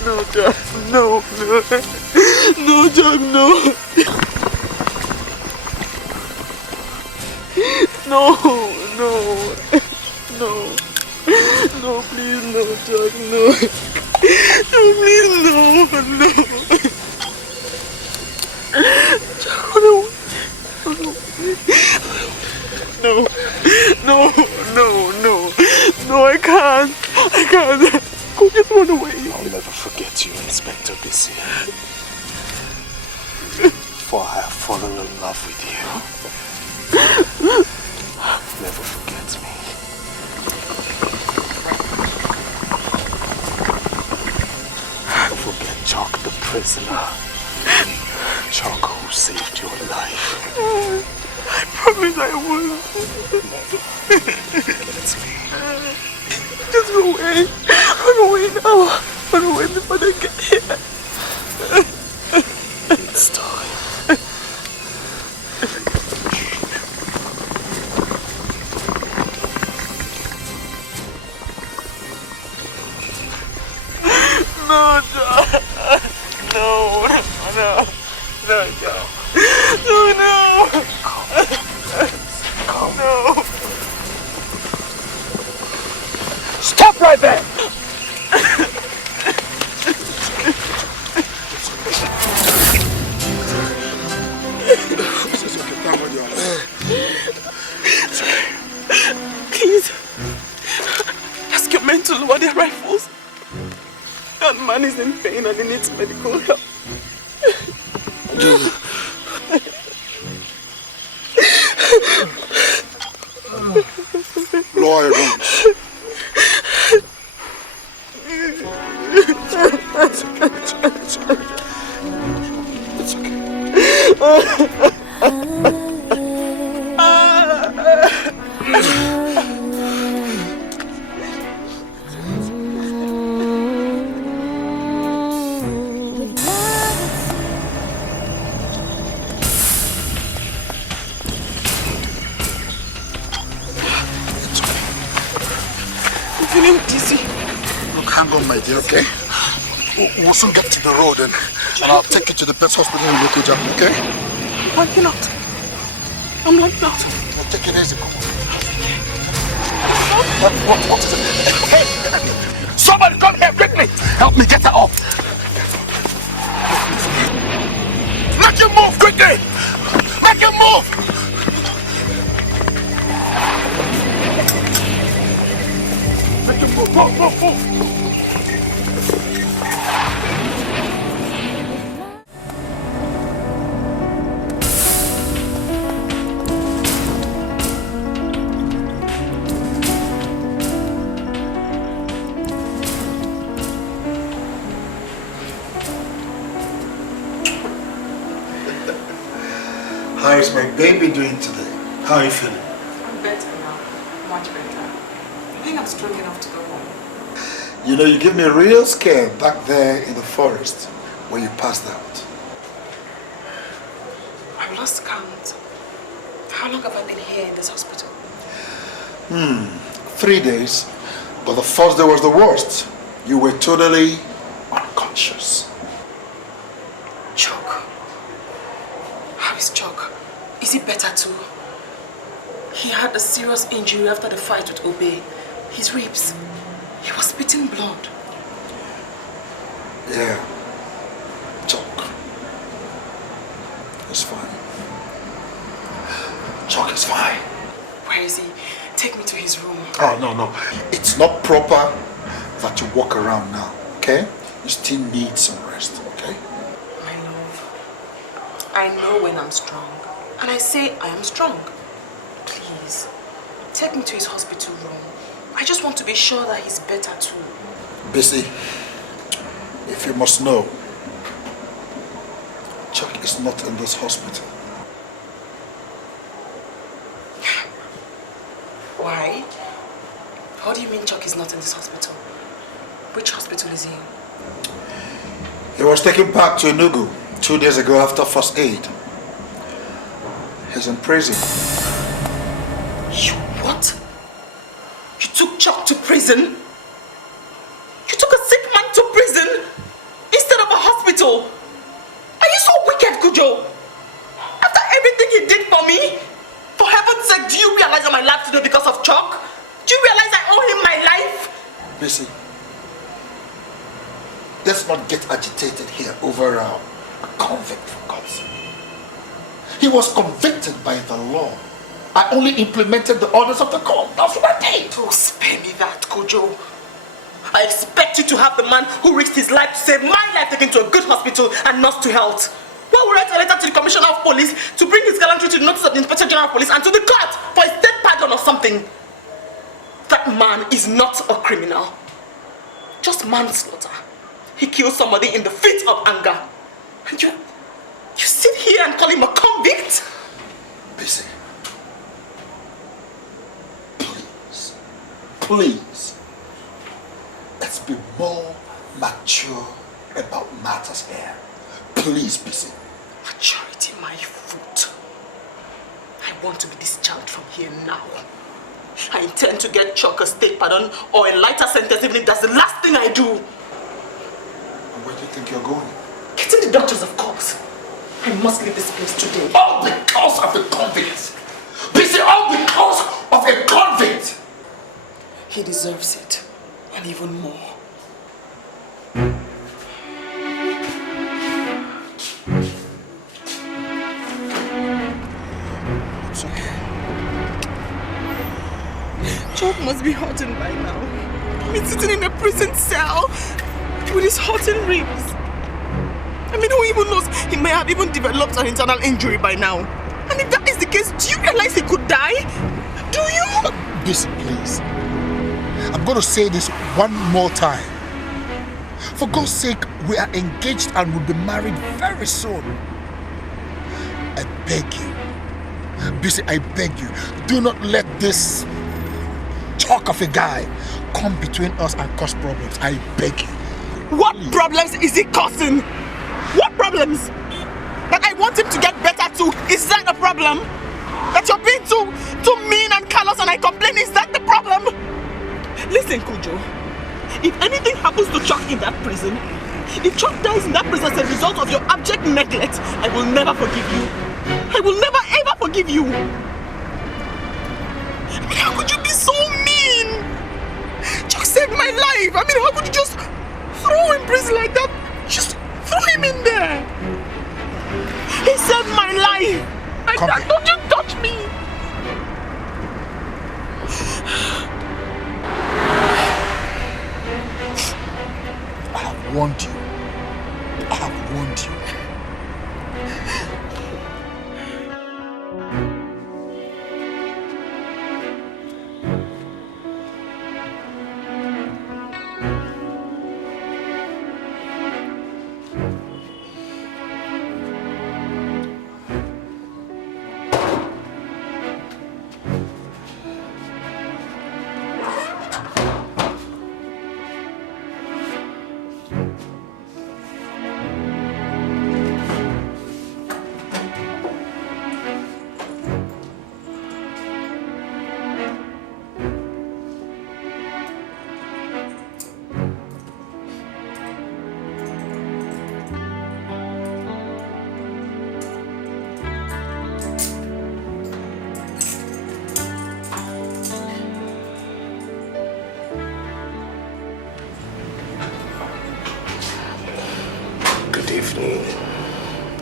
No, Jack, no. No, Jack, no. No, please, no, Jack, no. No, please, no. Jack, run away. No. can't. Go, just run away. I will never forget you, Inspector Bissy. For I have fallen in love with you. Never forget me. Never forget Chuck the prisoner. Chuck who saved your life. I promise I won't. Never forget me. Just go away. Run away now. Run away before they get here. It's time. No, John. No, no, no, John. No, no. Come. No. Stop right there! Please, ask your men to lower their rifles. That man is in pain and he needs medical help. Lower your guns. It's okay. Hang on, my dear, okay? We'll soon get to the road and I'll take you to the best hospital in Okojie, okay? Why not? I'm like that. I'll take it easy, come on. What is it? Hey! Somebody come here quickly! Help me get her off! Make him move quickly! Make him move! Make him move, move! How is my baby doing today? How are you feeling? I'm better now. Much better. I think I'm strong enough to go home. You know, you gave me a real scare back there in the forest when you passed out. I've lost count. How long have I been here in this hospital? 3 days. But the first day was the worst. You were totally unconscious. Chuck. How is Chuck? Is he better too? He had a serious injury after the fight with Obe. His ribs. He was spitting blood. Yeah. Chuck. It's fine. Chuck is fine. Where is he? Take me to his room. Oh, no. It's not proper that you walk around now, okay? You still need some rest, okay? My love, I know when I'm strong. And I say I am strong. Please, take me to his hospital room. I just want to be sure that he's better too. Bissy, if you must know, Chuck is not in this hospital. Why? How do you mean Chuck is not in this hospital? Which hospital is he in? He was taken back to Enugu 2 days ago after first aid. He's in prison. You what? You took Chuck to prison? You took a sick man to prison instead of a hospital? Are you so wicked, Cujo? After everything he did for me? For heaven's sake, do you realize that my life today because of Chuck? Do you realize I owe him my life? Bissy, let's not get agitated here over a convict, for God's sake. He was convicted by the law. I only implemented the orders of the court. That's what I did. Oh, spare me that, Cujo. I expect you to have the man who risked his life to save my life taken to a good hospital and not to health. Why would write a letter to the Commissioner of Police to bring his gallantry to the notice of the Inspector General of Police and to the court for a state pardon or something? That man is not a criminal. Just manslaughter. He killed somebody in the fit of anger. And you sit here and call him a convict? Busy. Please. Let's be more mature about matters here. Please, Busy. Maturity, my foot. I want to be discharged from here now. I intend to get Chuck a state pardon or a lighter sentence even if that's the last thing I do. Where do you think you're going? Getting the doctors, of course. I must leave this place today. All because of the convict. Busy, all because of a convict. He deserves it. And even more. It's okay. Chuck must be hurting by now. He's sitting in a prison cell with his hurting ribs. I mean, who even knows? He may have even developed an internal injury by now. And if that is the case, do you realize he could die? Do you? Busy, please. I'm going to say this one more time. For God's sake, we are engaged and will be married very soon. I beg you. Busy, I beg you. Do not let this talk of a guy come between us and cause problems. I beg you. What problems is he causing? What problems? That I want him to get better too. Is that the problem? That you're being too mean and callous and I complain, is that the problem? Listen, Cujo. If anything happens to Chuck in that prison, if Chuck dies in that prison as a result of your abject neglect, I will never forgive you. I will never ever forgive you. I mean, how could you be so mean? Chuck saved my life. I mean, how could you just throw him in prison like that? Just throw him in there. He saved my life. Don't you touch me. I have warned you. I have warned you.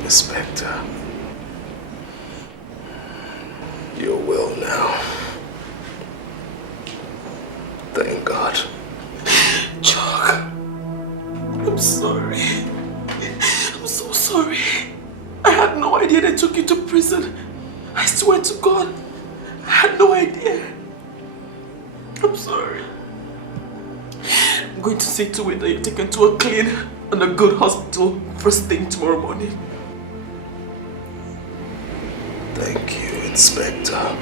Inspector. You're well now. Thank God. Chuck, I'm sorry. I'm so sorry. I had no idea they took you to prison. I swear to God, I had no idea. I'm sorry. I'm going to see to it that you're taken to a clean and a good hospital first thing tomorrow morning. Thank you, Inspector.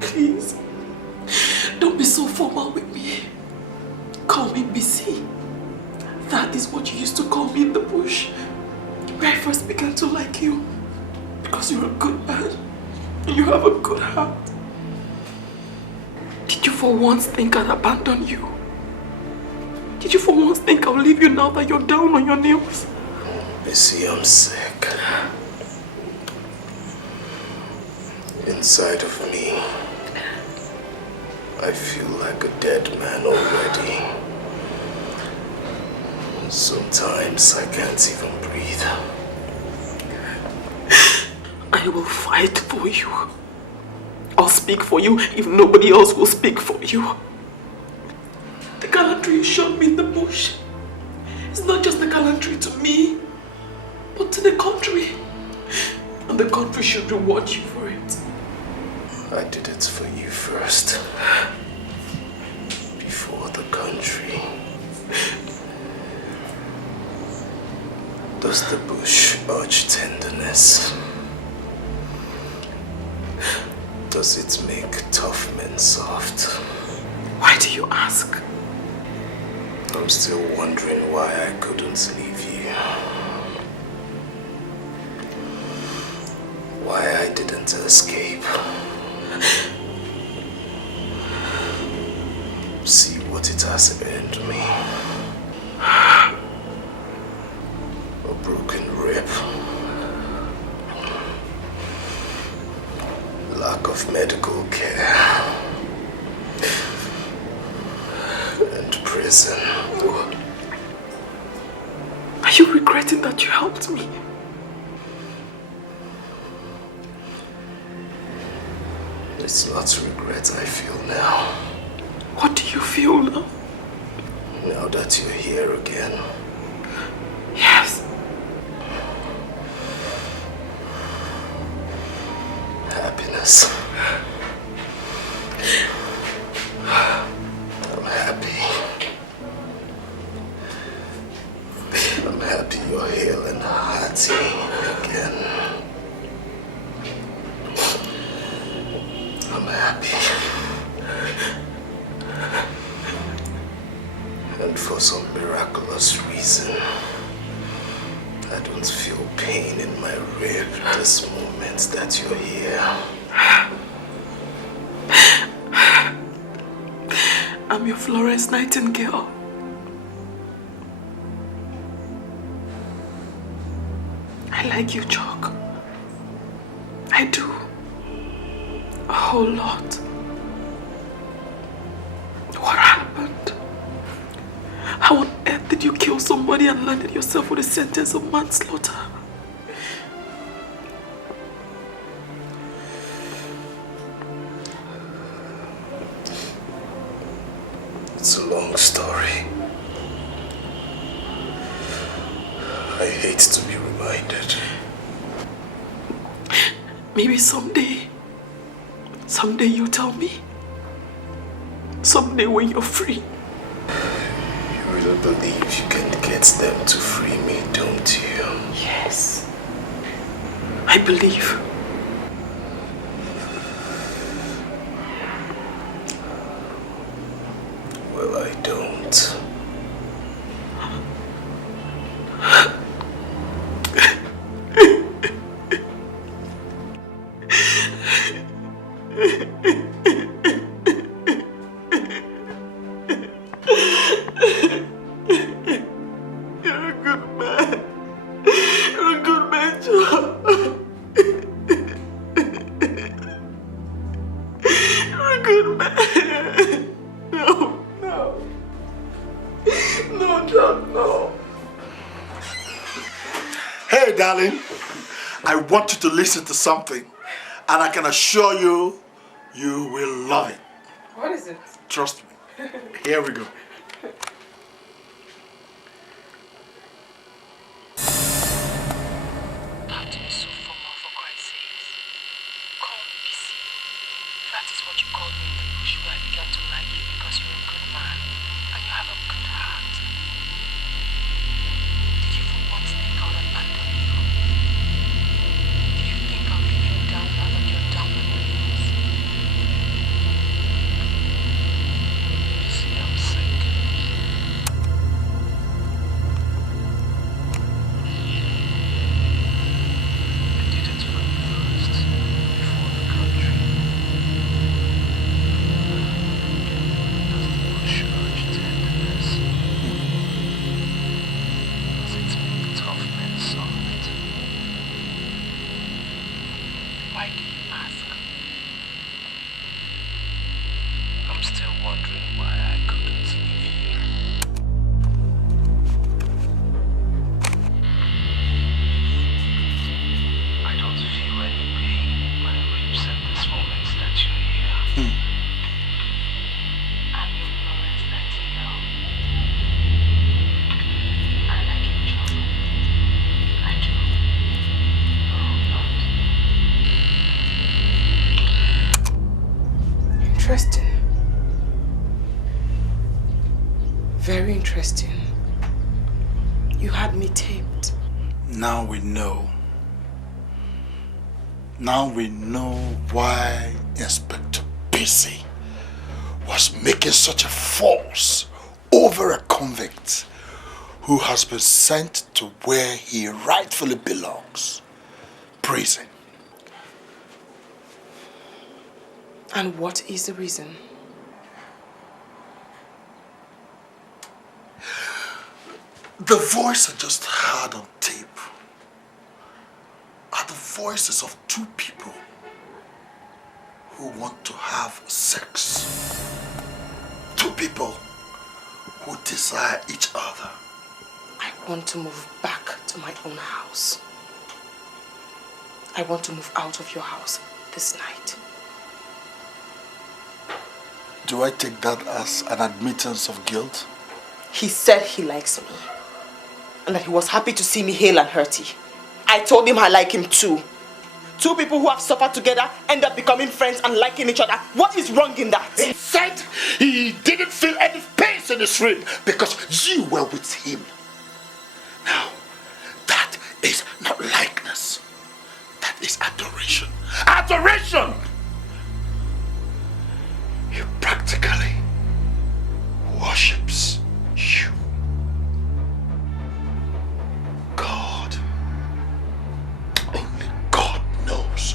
Please, don't be so formal with me. Call me busy. That is what you used to call me in the bush. Where I first began to like you. Because you're a good man. And you have a good heart. Did you for once think I'd abandon you? Did you for once think I'll leave you now that you're down on your knees? Missy, I'm sick. Inside of me, I feel like a dead man already. Sometimes I can't even breathe. I will fight for you. I'll speak for you if nobody else will speak for you. The gallantry you showed me in the bush is not just a gallantry to me, but to the country. And the country should reward you for it. I did it for you first. Before the country. Does the bush urge tenderness? Does it make tough men soft? Why do you ask? I'm still wondering why I couldn't leave you. Why I didn't escape. See what it has earned me. A broken rib. Lack of medical care. And prison. Are you regretting that you helped me? It's not regret I feel now. What do you feel now? Now that you're here again. Yes. Happiness. I'm happy. I'm happy you're hale and hearty again. I'm happy. And for some miraculous reason, I don't feel pain in my rib this moment that you're here. I'm your Florence Nightingale. I like you, Chuck. I do. A whole lot. What happened? How on earth did you kill somebody and landed yourself with a sentence of manslaughter? It's a long story. I hate to be reminded. Maybe someday you tell me. Someday when you're free. You really believe you can get them to free me, don't you? Yes. I believe. Well, I don't. You're a good man. You're a good man, Joe. You're a good man. No. No, John, no. Hey, darling, I want you to listen to something, and I can assure you, you will love it. What is it? Trust me. Here we go. Very interesting. You had me taped. Now we know. Now we know why Inspector Busy was making such a fuss over a convict who has been sent to where he rightfully belongs, prison. And what is the reason? The voice I just heard on tape are the voices of two people who want to have sex. Two people who desire each other. I want to move back to my own house. I want to move out of your house this night. Do I take that as an admittance of guilt? He said he likes me. And that he was happy to see me hale and hearty. I told him I like him too. Two people who have suffered together end up becoming friends and liking each other. What is wrong in that? He said he didn't feel any pain in his rib because you were with him. Now, that is not likeness. That is adoration. Adoration! He practically worships you. God, only God knows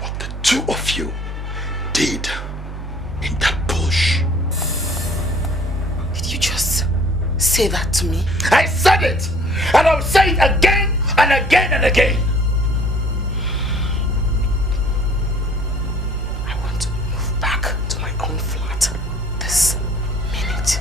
what the two of you did in that bush. Did you just say that to me? I said it, and I'll say it again and again and again. I want to move back to my own flat this minute.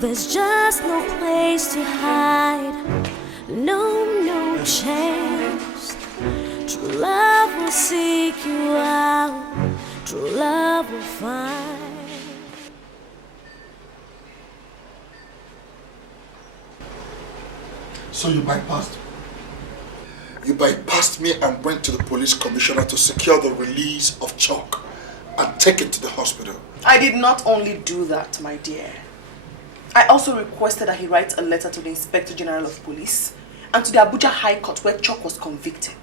There's just no place to hide, no chance. True love will seek you out, true love will find. So you bypassed? You bypassed me and went to the police commissioner to secure the release of Chuck and take it to the hospital. I did not only do that, my dear. I also requested that he write a letter to the Inspector General of Police and to the Abuja High Court where Chuck was convicted,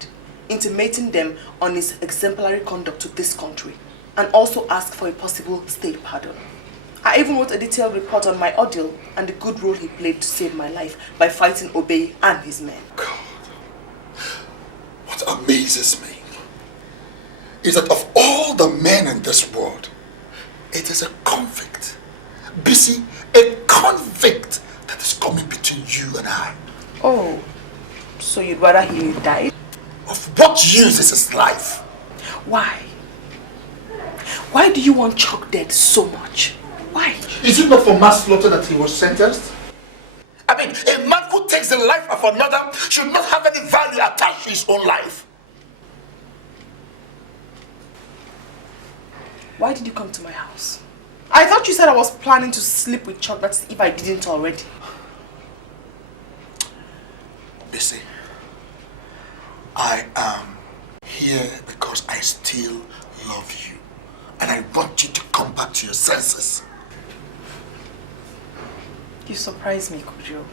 intimating them on his exemplary conduct to this country and also ask for a possible state pardon. I even wrote a detailed report on my ordeal and the good role he played to save my life by fighting Obey and his men. God, what amazes me is that of all the men in this world, it is a convict, busy, a convict that is coming between you and I. Oh, so you'd rather he died? Of what use is his life? Why? Why do you want Chuck dead so much? Why? Is it not for manslaughter that he was sentenced? I mean, a man who takes the life of another should not have any value attached to his own life. Why did you come to my house? I thought you said I was planning to sleep with Chuck, that's if I didn't already. Busy. I am here because I still love you. And I want you to come back to your senses. You surprise me, Cujo.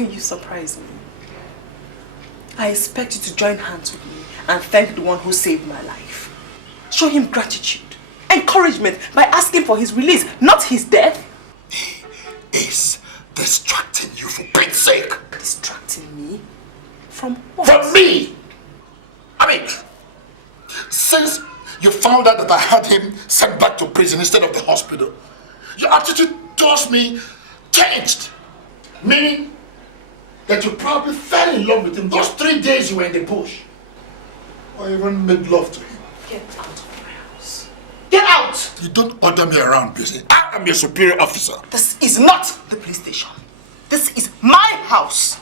You surprise me. I expect you to join hands with me and thank the one who saved my life. Show him gratitude, encouragement by asking for his release, not his death. He is distracting you for Pete's sake. Distracting me? From what? From me! I mean, since you found out that I had him sent back to prison instead of the hospital, your attitude towards me changed. Meaning that you probably fell in love with him those 3 days you were in the bush. Or even made love to him. Get out of my house. Get out! You don't order me around, busy. I am your superior officer. This is not the police station. This is my house.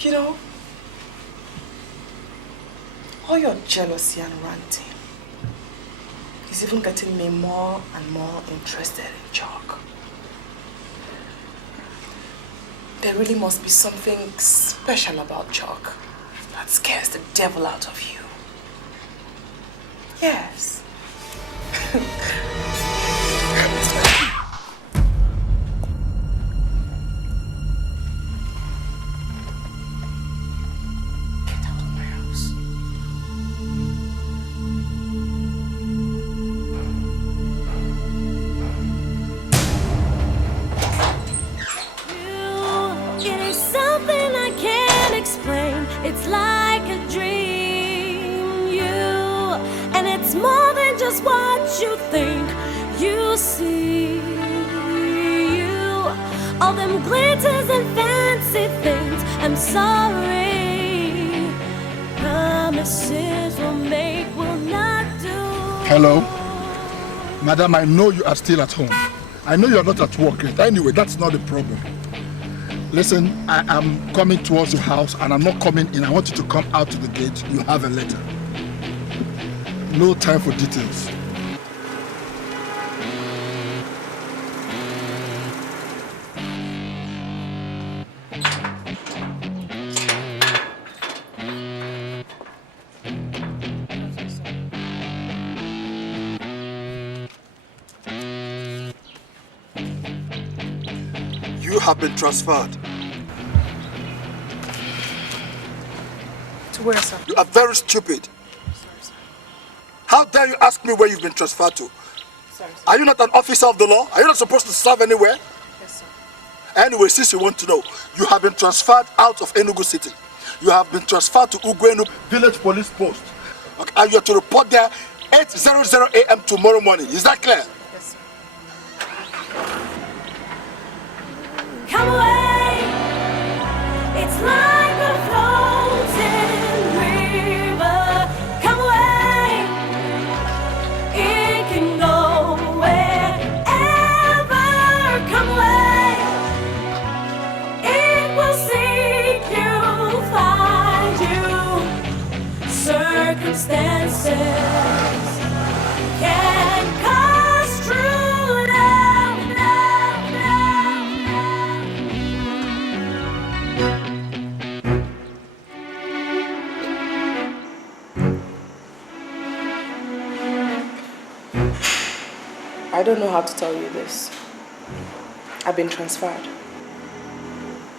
You know, all your jealousy and ranting is even getting me more and more interested in Chalk. There really must be something special about Chalk that scares the devil out of you. Yes. It's like a dream, you, and it's more than just what you think you see. You, all them glitters and fancy things. I'm sorry, promises we'll make will not do. Hello? Madam, I know you are still at home. I know you are not at work yet. Anyway, that's not the problem. Listen, I am coming towards your house and I'm not coming in. I want you to come out to the gate. You have a letter. No time for details. You have been transferred. To where, sir? You are very stupid. Sorry, sir. How dare you ask me where you've been transferred to? Sorry, sir. Are you not an officer of the law? Are you not supposed to serve anywhere? Yes, sir. Anyway, since you want to know, you have been transferred out of Enugu City. You have been transferred to Ugwenu Village Police Post. Okay, and you are to report there 8:00 a.m. tomorrow morning. Is that clear? Yes, sir. Come away, it's like a floating river. Come away, it can go wherever. Come away, it will seek you, find you. Circumstances can cause true love. I don't know how to tell you this. I've been transferred.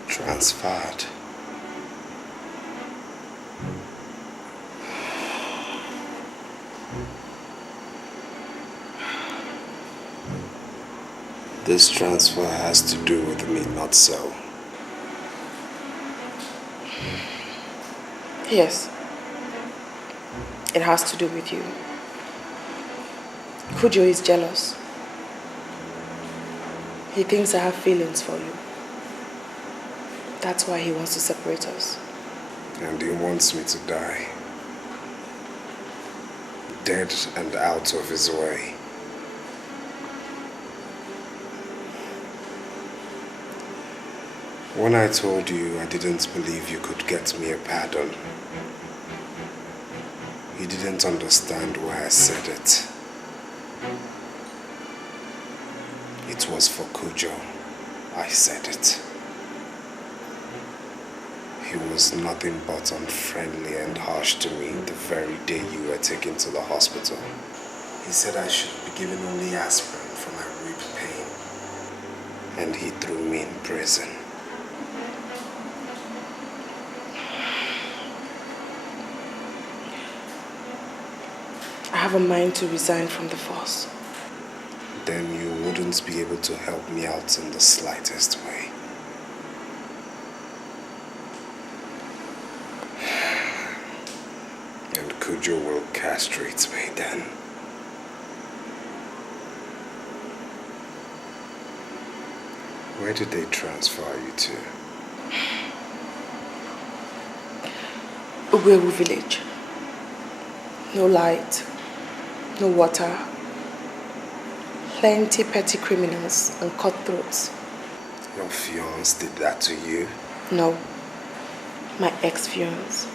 Transferred? This transfer has to do with me, not so. Yes. It has to do with you. Cujo is jealous. He thinks I have feelings for you. That's why he wants to separate us. And he wants me to die. Dead and out of his way. When I told you I didn't believe you could get me a pardon, you didn't understand why I said it. It was for Cujo. I said it. He was nothing but unfriendly and harsh to me the very day you were taken to the hospital. He said I should be given only aspirin for my rib pain. And he threw me in prison. I have a mind to resign from the force. Then you wouldn't be able to help me out in the slightest way. And Cujo will castrate me then. Where did they transfer you to? Uwewu village. No light, no water, plenty petty criminals and cutthroats. Your fiancé did that to you? No, my ex-fiancé.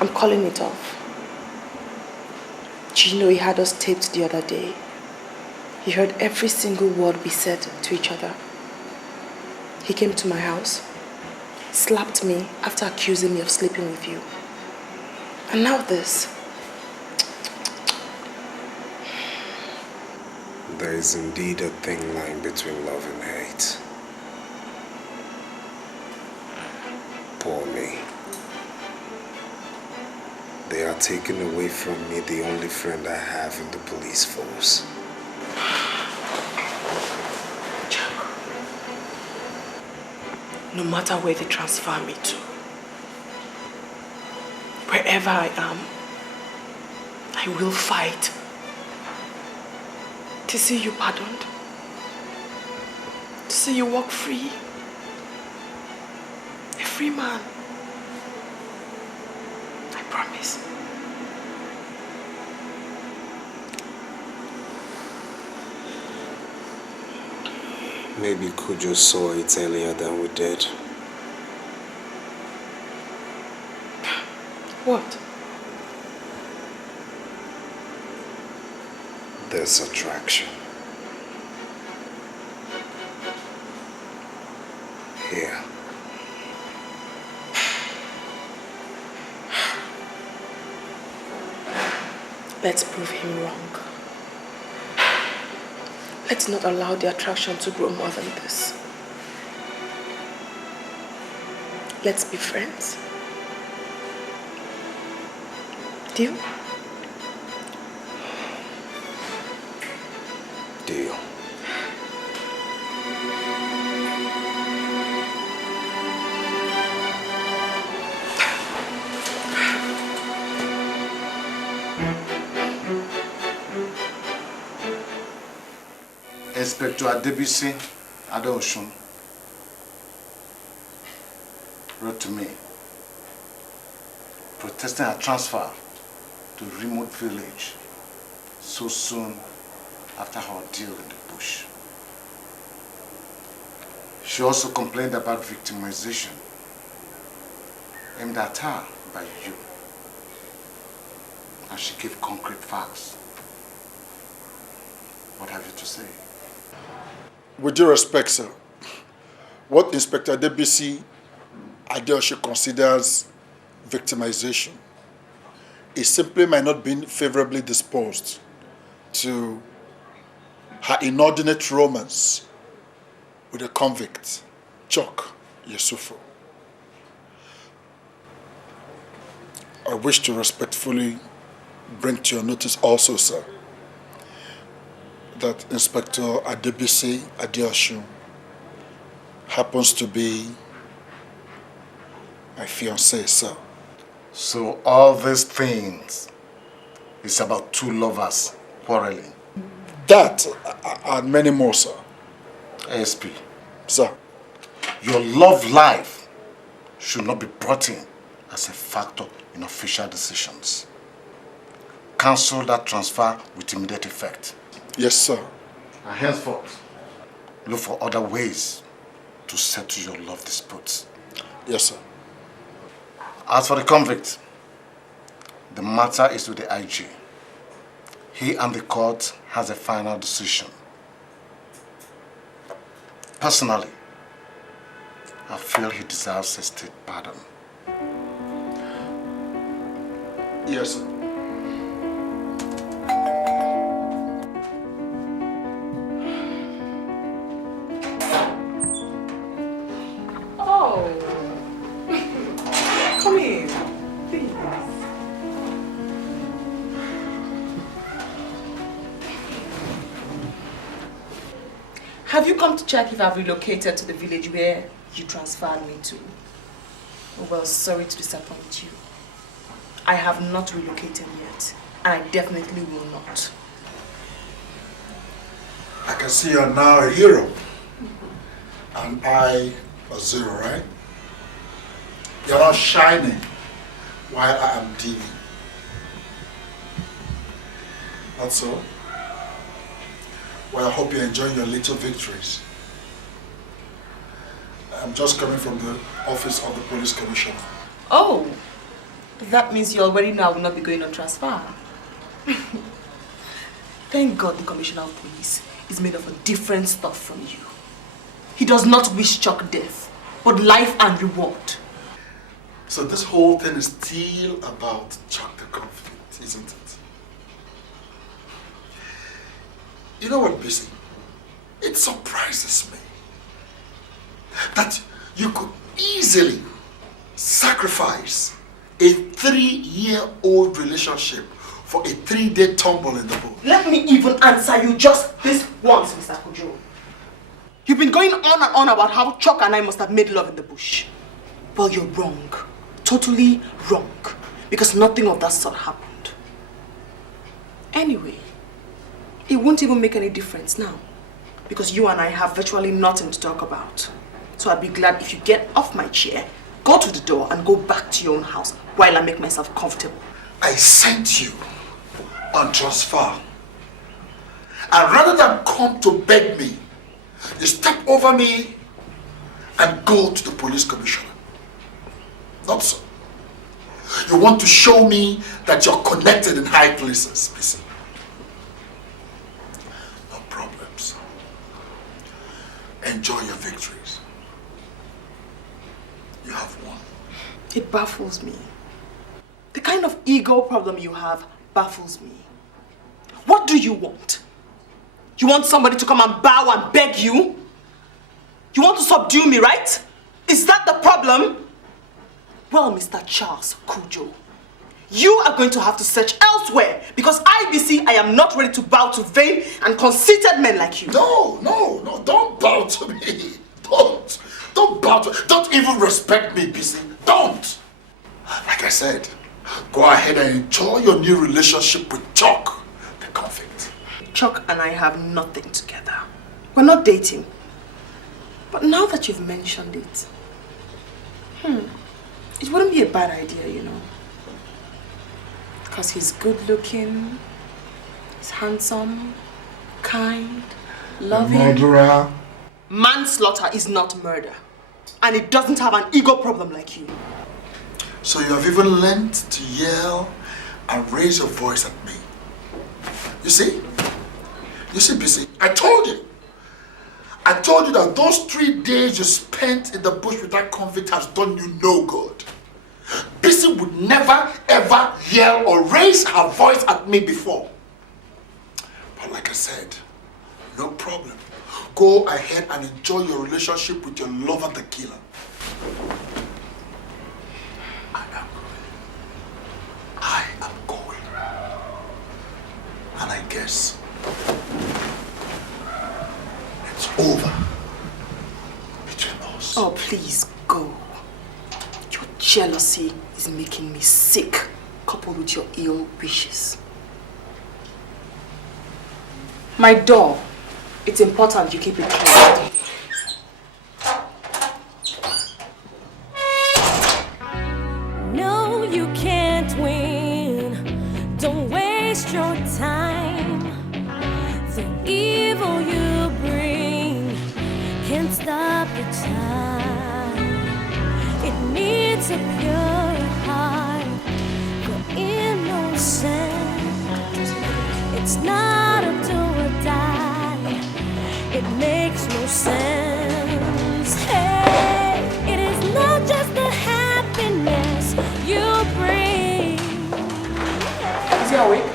I'm calling it off. Do you know he had us taped the other day? He heard every single word we said to each other. He came to my house, slapped me after accusing me of sleeping with you. And now this. There is indeed a thin line between love and hate. Poor me. They are taking away from me the only friend I have in the police force. No matter where they transfer me to, wherever I am, I will fight to see you pardoned, to see you walk free, a free man. I promise. Maybe Cujo saw it earlier than we did. What? There's attraction. Here. Let's prove him wrong. Let's not allow the attraction to grow more than this. Let's be friends. Deal? Deal. Inspector Adebisi Adeosun wrote to me protesting a transfer to a remote village so soon after her ordeal in the bush. She also complained about victimization aimed at her by you, and she gave concrete facts. What have you to say? With due respect, sir, what Inspector Adebisi Adeosun considers victimization is simply might not be favorably disposed to her inordinate romance with a convict, Chuck Yusufu. I wish to respectfully bring to your notice also, sir, that Inspector Adebisi Adeosun happens to be my fiancée, sir. So all these things is about two lovers quarreling? That and many more, sir. ASP. Sir. Your love life should not be brought in as a factor in official decisions. Cancel that transfer with immediate effect. Yes, sir. And henceforth, look for other ways to settle your love disputes. Yes, sir. As for the convict, the matter is with the IG. He and the court has a final decision. Personally, I feel he deserves a state pardon. Yes, sir. Oh, come in, please. Have you come to check if I've relocated to the village where you transferred me to? Well, sorry to disappoint you. I have not relocated yet, and I definitely will not. I can see you are now a hero. and I a 0, right? You're not shining while I am dimming. Not so? Well, I hope you're enjoying your little victories. I'm just coming from the office of the police commissioner. Oh, that means you already know I will not be going on transfer. Thank God the commissioner of police is made of a different stuff from you. He does not wish Chuck death, but life and reward. So this whole thing is still about Chuck the convict, isn't it? You know what, Bissy? It surprises me that you could easily sacrifice a 3-year-old relationship for a 3-day tumble in the boat. Let me even answer you just this once, Mr. Cujo. You've been going on and on about how Chuck and I must have made love in the bush. Well, you're wrong. Totally wrong. Because nothing of that sort happened. Anyway, it won't even make any difference now. Because you and I have virtually nothing to talk about. So I'd be glad if you get off my chair, go to the door and go back to your own house while I make myself comfortable. I sent you on transfer. And rather than come to beg me, you step over me and go to the police commissioner. Not so. You want to show me that you're connected in high places, Bissy. No problems. Enjoy your victories. You have won. It baffles me. The kind of ego problem you have baffles me. What do you want? You want somebody to come and bow and beg you? You want to subdue me, right? Is that the problem? Well, Mr. Charles Cujo, you are going to have to search elsewhere because I am not ready to bow to vain and conceited men like you. No, don't bow to me. Don't bow to me. Don't even respect me, Bissy. Don't. Like I said, go ahead and enjoy your new relationship with Chuck, the convict. Chuck and I have nothing together. We're not dating. But now that you've mentioned it, it wouldn't be a bad idea, you know. Because he's good looking, he's handsome, kind, loving. Murderer. Manslaughter is not murder. And it doesn't have an ego problem like you. So you have even learned to yell and raise your voice at me. You see, Bissy, I told you that those 3 days you spent in the bush with that convict has done you no good. Bissy would never ever yell or raise her voice at me before. But like I said, no problem. Go ahead and enjoy your relationship with your lover, the killer. I am going. And I guess it's over between us. Oh, please go. Your jealousy is making me sick, coupled with your ill wishes. My door. It's important you keep it closed. No, you can't win. Don't waste your time. The evil you bring can't stop the time. It needs a pure heart for innocence. It's not a do or die. It makes no sense. Hey, it is not just the happiness you bring. Is he awake?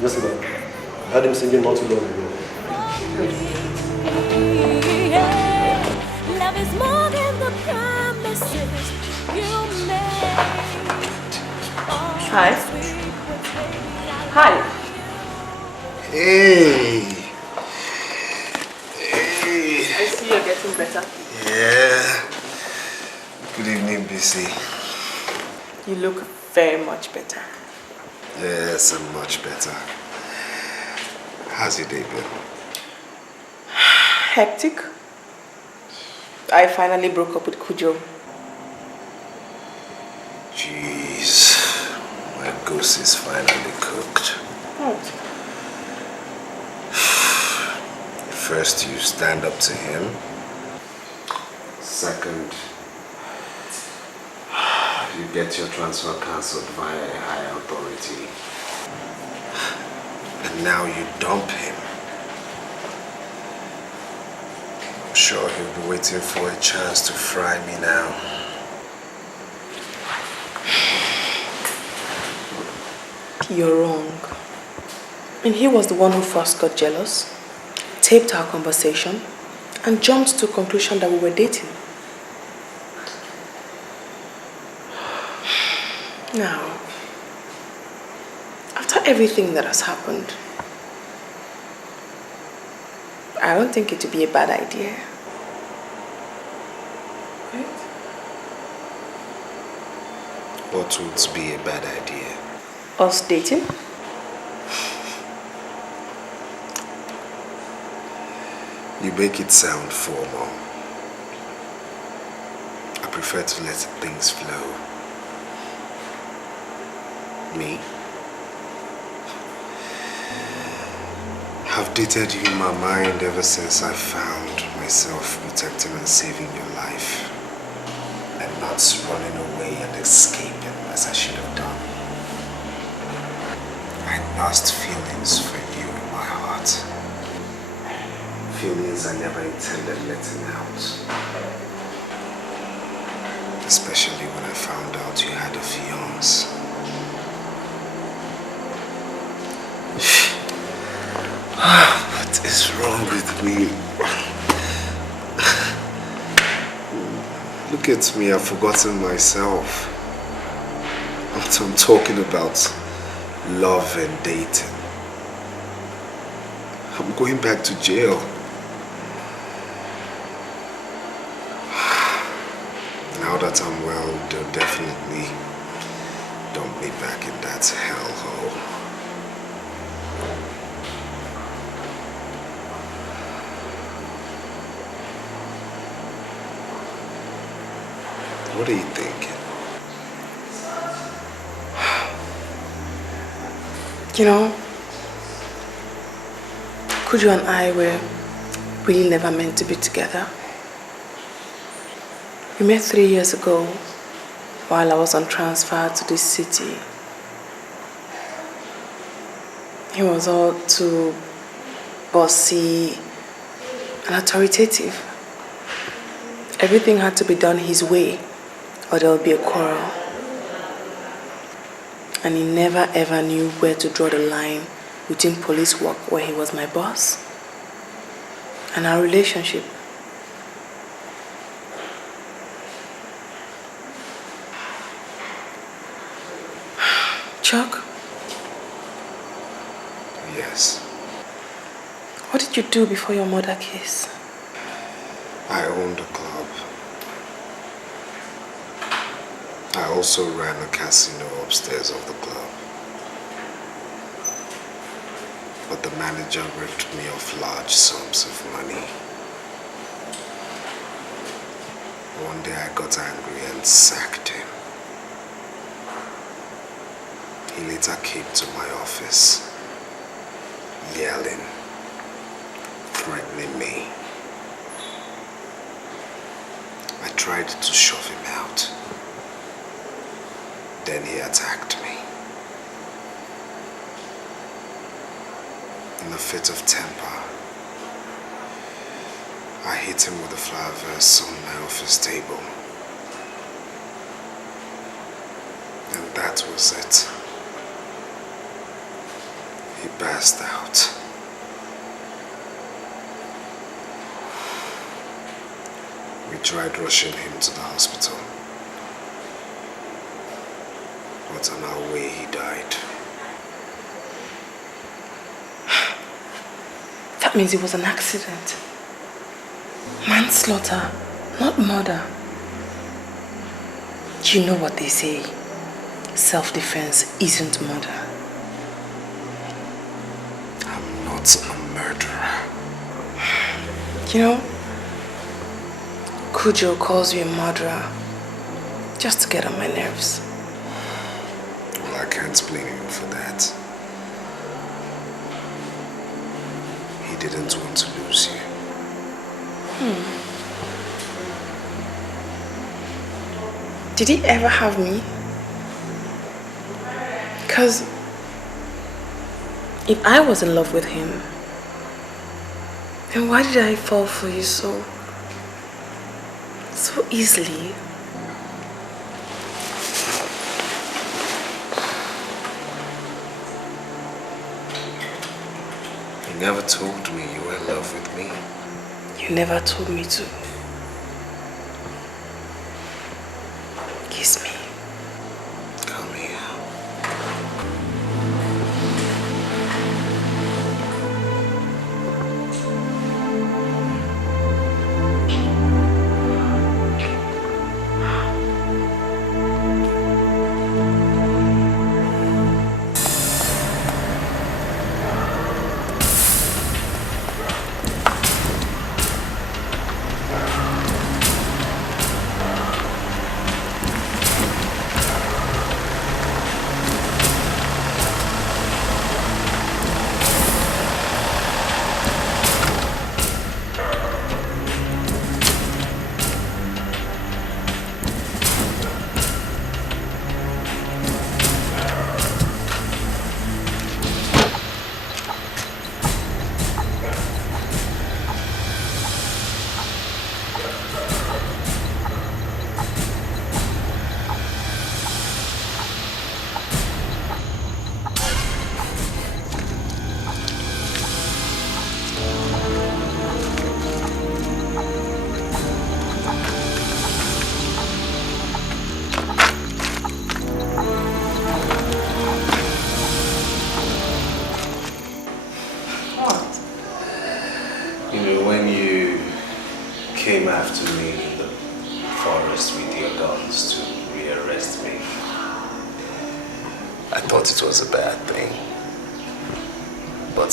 Yes, ma'am. I heard him singing not too long ago. Love is more than the promises you make. Hi. Hi. Hey. I see you're getting better. Yeah. Good evening, Bissy. You look very much better. Yes, I'm much better. How's your day been? Hectic. I finally broke up with Cujo. Jeez, my goose is finally cooked. What? First, you stand up to him. Second, you get your transfer cancelled via a higher authority. And now you dump him. I'm sure he'll be waiting for a chance to fry me now. You're wrong. And he was the one who first got jealous, taped our conversation, and jumped to a conclusion that we were dating. Now, after everything that has happened, I don't think it would be a bad idea. Right? What would be a bad idea? Us dating? You make it sound formal. I prefer to let things flow. Me? I've dated you in my mind ever since I found myself protecting and saving your life. And not running away and escaping as I should have done. I nursed feelings for you in my heart. Feelings I never intended letting out. Especially when I found out you had a fiancé. What is wrong with me? Look at me, I've forgotten myself. I'm talking about love and dating. I'm going back to jail. Now that I'm well, they'll definitely dump me back in that hellhole. What are you thinking? You know, Cujo and I were really never meant to be together. We met 3 years ago while I was on transfer to this city. He was all too bossy and authoritative. Everything had to be done his way or there would be a quarrel. And he never ever knew where to draw the line between police work, where he was my boss, and our relationship. Chuck? Yes. What did you do before your murder case? I owned a club. I also ran a casino upstairs of the club. But the manager ripped me off large sums of money. One day I got angry and sacked him. He later came to my office, yelling, threatening me. I tried to shove him out. Then he attacked me. In a fit of temper, I hit him with a flower vase on my office table. And that was it. He passed out. We tried rushing him to the hospital. But on our way, he died. That means it was an accident. Manslaughter, not murder. You know what they say. Self-defense isn't murder. I'm not a murderer. You know, Cujo calls you a murderer just to get on my nerves. Well, I can't blame him for that. He didn't want to lose you. Did he ever have me? Because if I was in love with him, then why did I fall for you so easily? You never told me you were in love with me. You never told me to. Kiss me. Come here.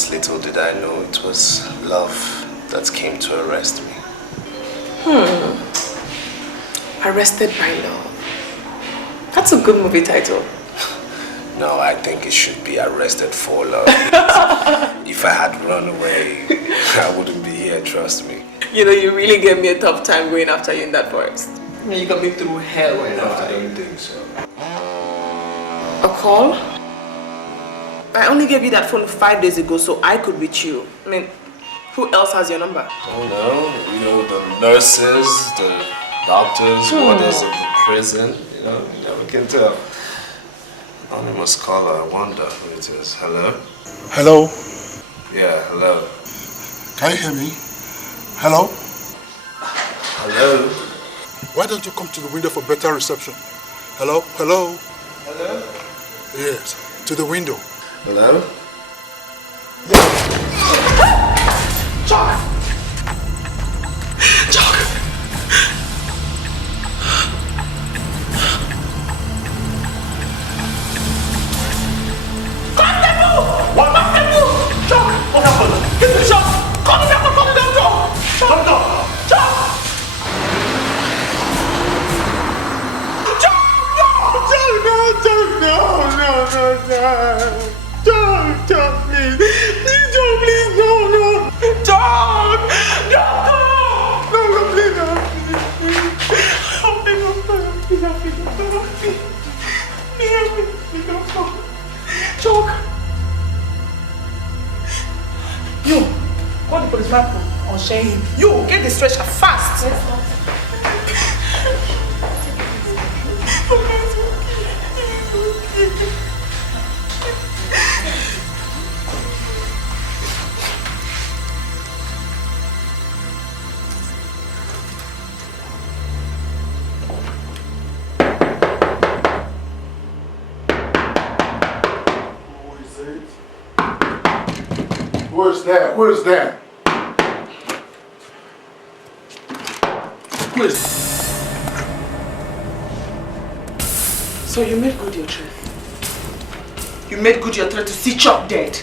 Little did I know it was love that came to arrest me. Arrested by Love. That's a good movie title. No, I think it should be Arrested for Love. If I had run away, I wouldn't be here, trust me. You know, you really gave me a tough time going after you in that forest. You got me through hell going after you. I don't think so. A call? I only gave you that phone 5 days ago so I could reach you. I mean, who else has your number? Oh no, you know, the nurses, the doctors, warders of the prison, you know, you never can tell. Anonymous caller, I wonder who it is. Hello? Hello? Yeah, hello. Can you hear me? Hello? Hello? Why don't you come to the window for better reception? Hello? Hello? Hello? Yes, to the window. Hello? Chuck! Chuck! Constable! What Constable? Chuck! What happened? Give me shot! Call the doctor! Doctor! Chuck! Chuck! No! Don't, please. Please don't, please, no. Don't! Doctor! No, please, Choke! You, call the policeman or share him. You, get the stretcher fast! Yes, Who is there? Who is? So you made good your threat? You made good your threat to see Chuck dead?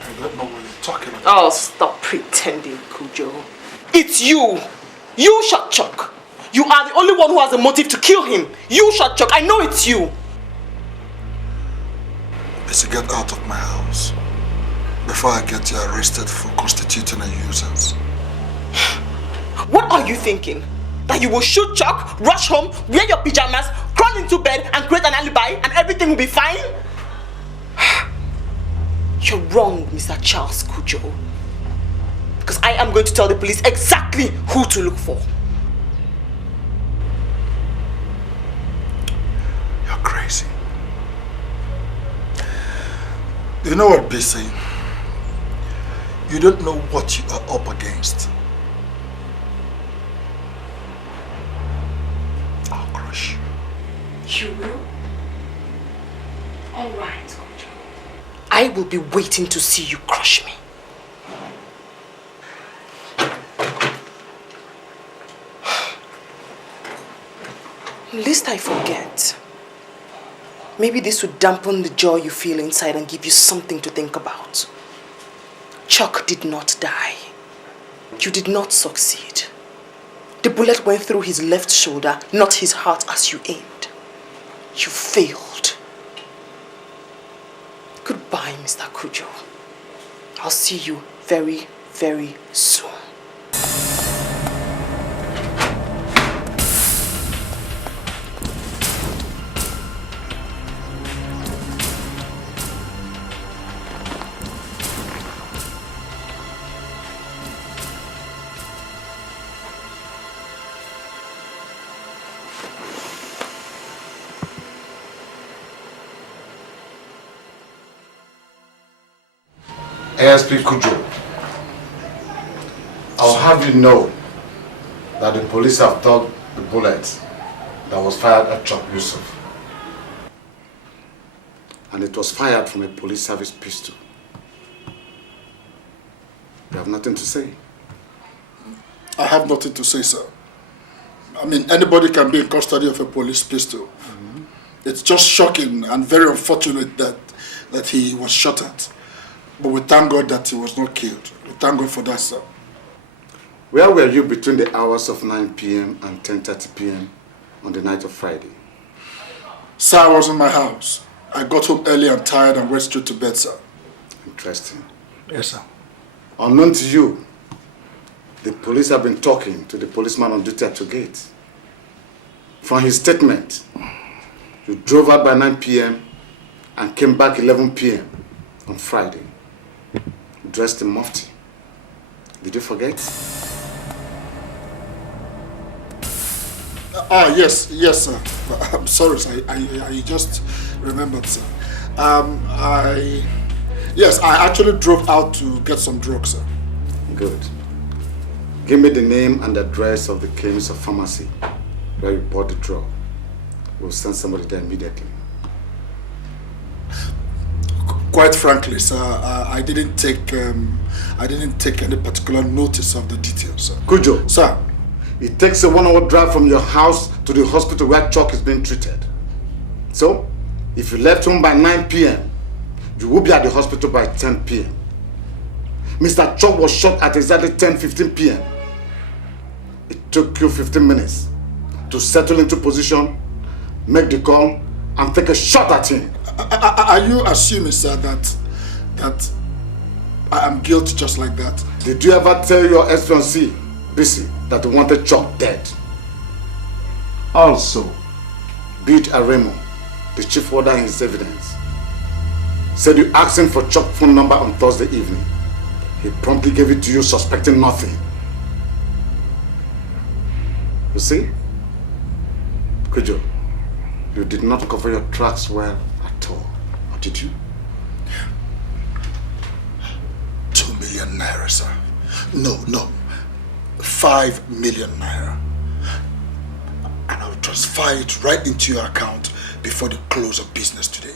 I don't know what you're talking about. Oh, stop pretending, Cujo. It's you! You shot Chuck. You are the only one who has a motive to kill him. You shot Chuck. I know it's you. Bisi, get out of my house before I get you arrested for constituting a nuisance. What are you thinking? That you will shoot Chuck, rush home, wear your pajamas, crawl into bed and create an alibi and everything will be fine? You're wrong, Mr. Charles Cujo. Because I am going to tell the police exactly who to look for. You're crazy. You know what, Bisi? You don't know what you are up against. I'll crush you. You will? All right, Cujo. I will be waiting to see you crush me. Lest I forget. Maybe this would dampen the joy you feel inside and give you something to think about. Chuck did not die. You did not succeed. The bullet went through his left shoulder, not his heart as you aimed. You failed. Goodbye, Mr. Cujo. I'll see you very, very soon. ASP Cujo, I'll have you know that the police have dug the bullet that was fired at Chuck Yusuf. And it was fired from a police service pistol. You have nothing to say? I have nothing to say, sir. I mean, anybody can be in custody of a police pistol. It's just shocking and very unfortunate that he was shot at. But we thank God that he was not killed. We thank God for that, sir. Where were you between the hours of 9 p.m. and 10:30 p.m. on the night of Friday? Sir, I was in my house. I got home early and tired and went straight to bed, sir. Interesting. Yes, sir. Unknown to you, the police have been talking to the policeman on duty at your gate. From his statement, you drove out by 9 p.m. and came back 11 p.m. on Friday, dressed in mufti. Did you forget? Yes, sir. I'm sorry, sir. I just remembered, sir. Yes, I actually drove out to get some drugs, sir. Good. Give me the name and address of the chemist or pharmacy where you bought the drug. We'll send somebody there immediately. Quite frankly, sir, I didn't take any particular notice of the details, sir. Cujo. Sir. It takes a 1 hour drive from your house to the hospital where Chuck is being treated. So, if you left home by 9 p.m., you will be at the hospital by 10 p.m. Mr. Chuck was shot at exactly 10:15 p.m. It took you 15 minutes to settle into position, make the call, and take a shot at him. Are you assuming, sir, that I am guilty just like that? Did you ever tell your excellency, Bisi, that you wanted Chuck dead? Also, Bid Aremo, the chief warder in his evidence, said you asked him for Chuck's phone number on Thursday evening. He promptly gave it to you suspecting nothing. You see? Cujo, you did not cover your tracks well at all, or did you? 2 million naira, sir. No. 5 million naira. And I'll transfer it right into your account before the close of business today.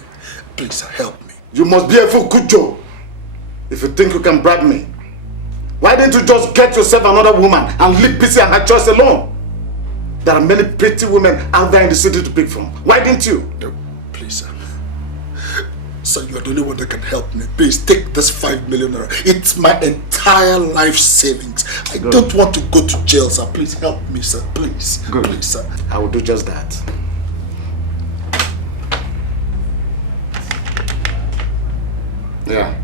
Please, sir, help me. You must be a fool, Cujo. If you think you can bribe me, why didn't you just get yourself another woman and leave Bisi and her choice alone? There are many pretty women out there in the city to pick from. Why didn't you? No, please, sir. So you're the only one that can help me. Please take this 5 million naira. It's my entire life savings. I don't want to go to jail, sir. Please help me, sir. Please. Good. Please, sir. I will do just that. Yeah.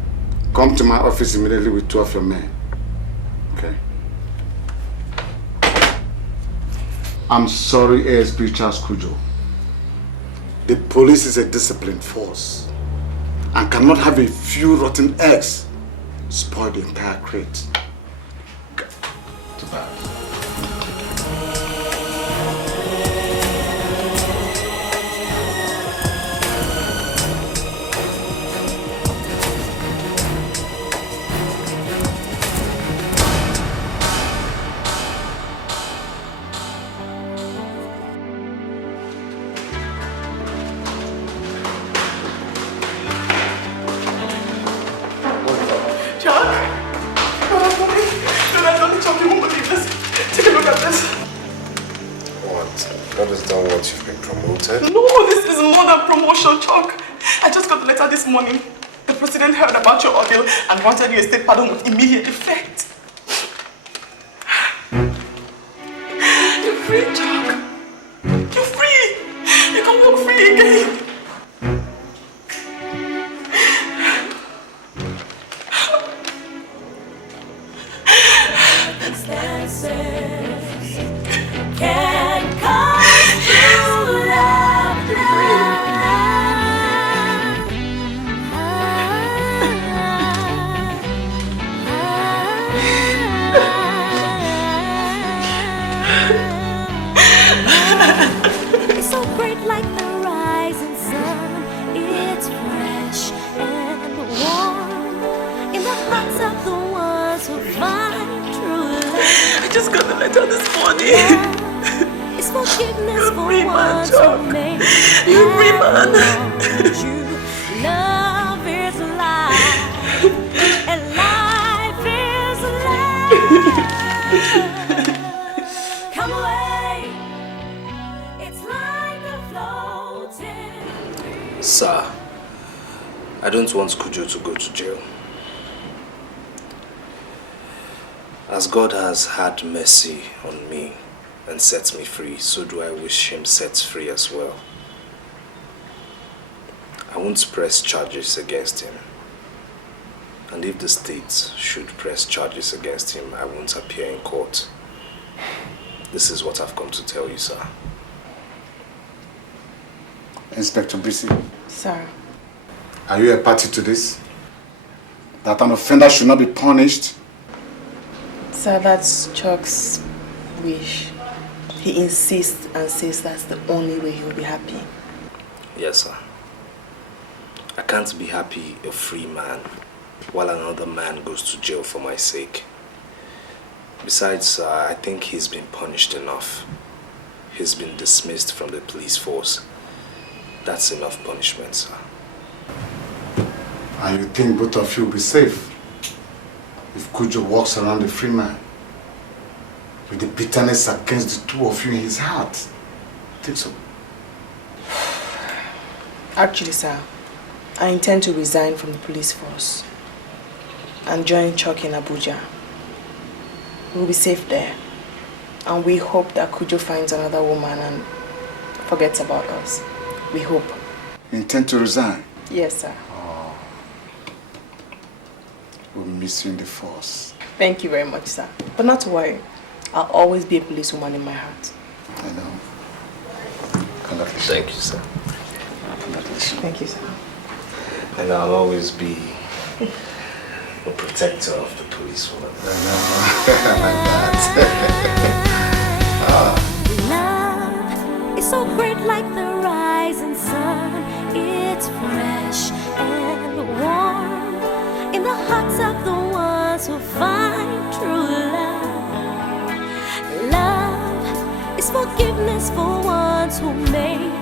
Come to my office immediately with 2 of your men. Okay. I'm sorry, ASP Charles Cujo. The police is a disciplined force and cannot have a few rotten eggs spoil the entire crate. Too bad. This morning, the president heard about your ordeal and granted you a state pardon with immediate effect. You're free, Chuck. You're free. You can walk free again. Sir, I don't want Cujo to go to jail. As God has had mercy on me and set me free, so do I wish him set free as well. I won't press charges against him. And if the state should press charges against him, I won't appear in court. This is what I've come to tell you, sir. Inspector Bisi. Sir. Are you a party to this? That an offender should not be punished? Sir, that's Chuck's wish. He insists and says that's the only way he'll be happy. Yes, sir. I can't be happy a free man while another man goes to jail for my sake. Besides, I think he's been punished enough. He's been dismissed from the police force. That's enough punishment, sir. And you think both of you will be safe if Cujo walks around a free man with the bitterness against the two of you in his heart? Think so? Actually, sir, I intend to resign from the police force and join Chuck in Abuja. We'll be safe there. And we hope that Cujo finds another woman and forgets about us. We hope. You intend to resign? Yes, sir. Oh. We'll miss you in the force. Thank you very much, sir. But not to worry. I'll always be a policewoman in my heart. I know. Congratulations. Thank you, sir. Congratulations. Thank you, sir. And I'll always be a protector of the policewoman. I know. Like that. Love is so great like the rising sun. It's fresh and warm in the hearts of the ones who find true love. Love is forgiveness for ones who made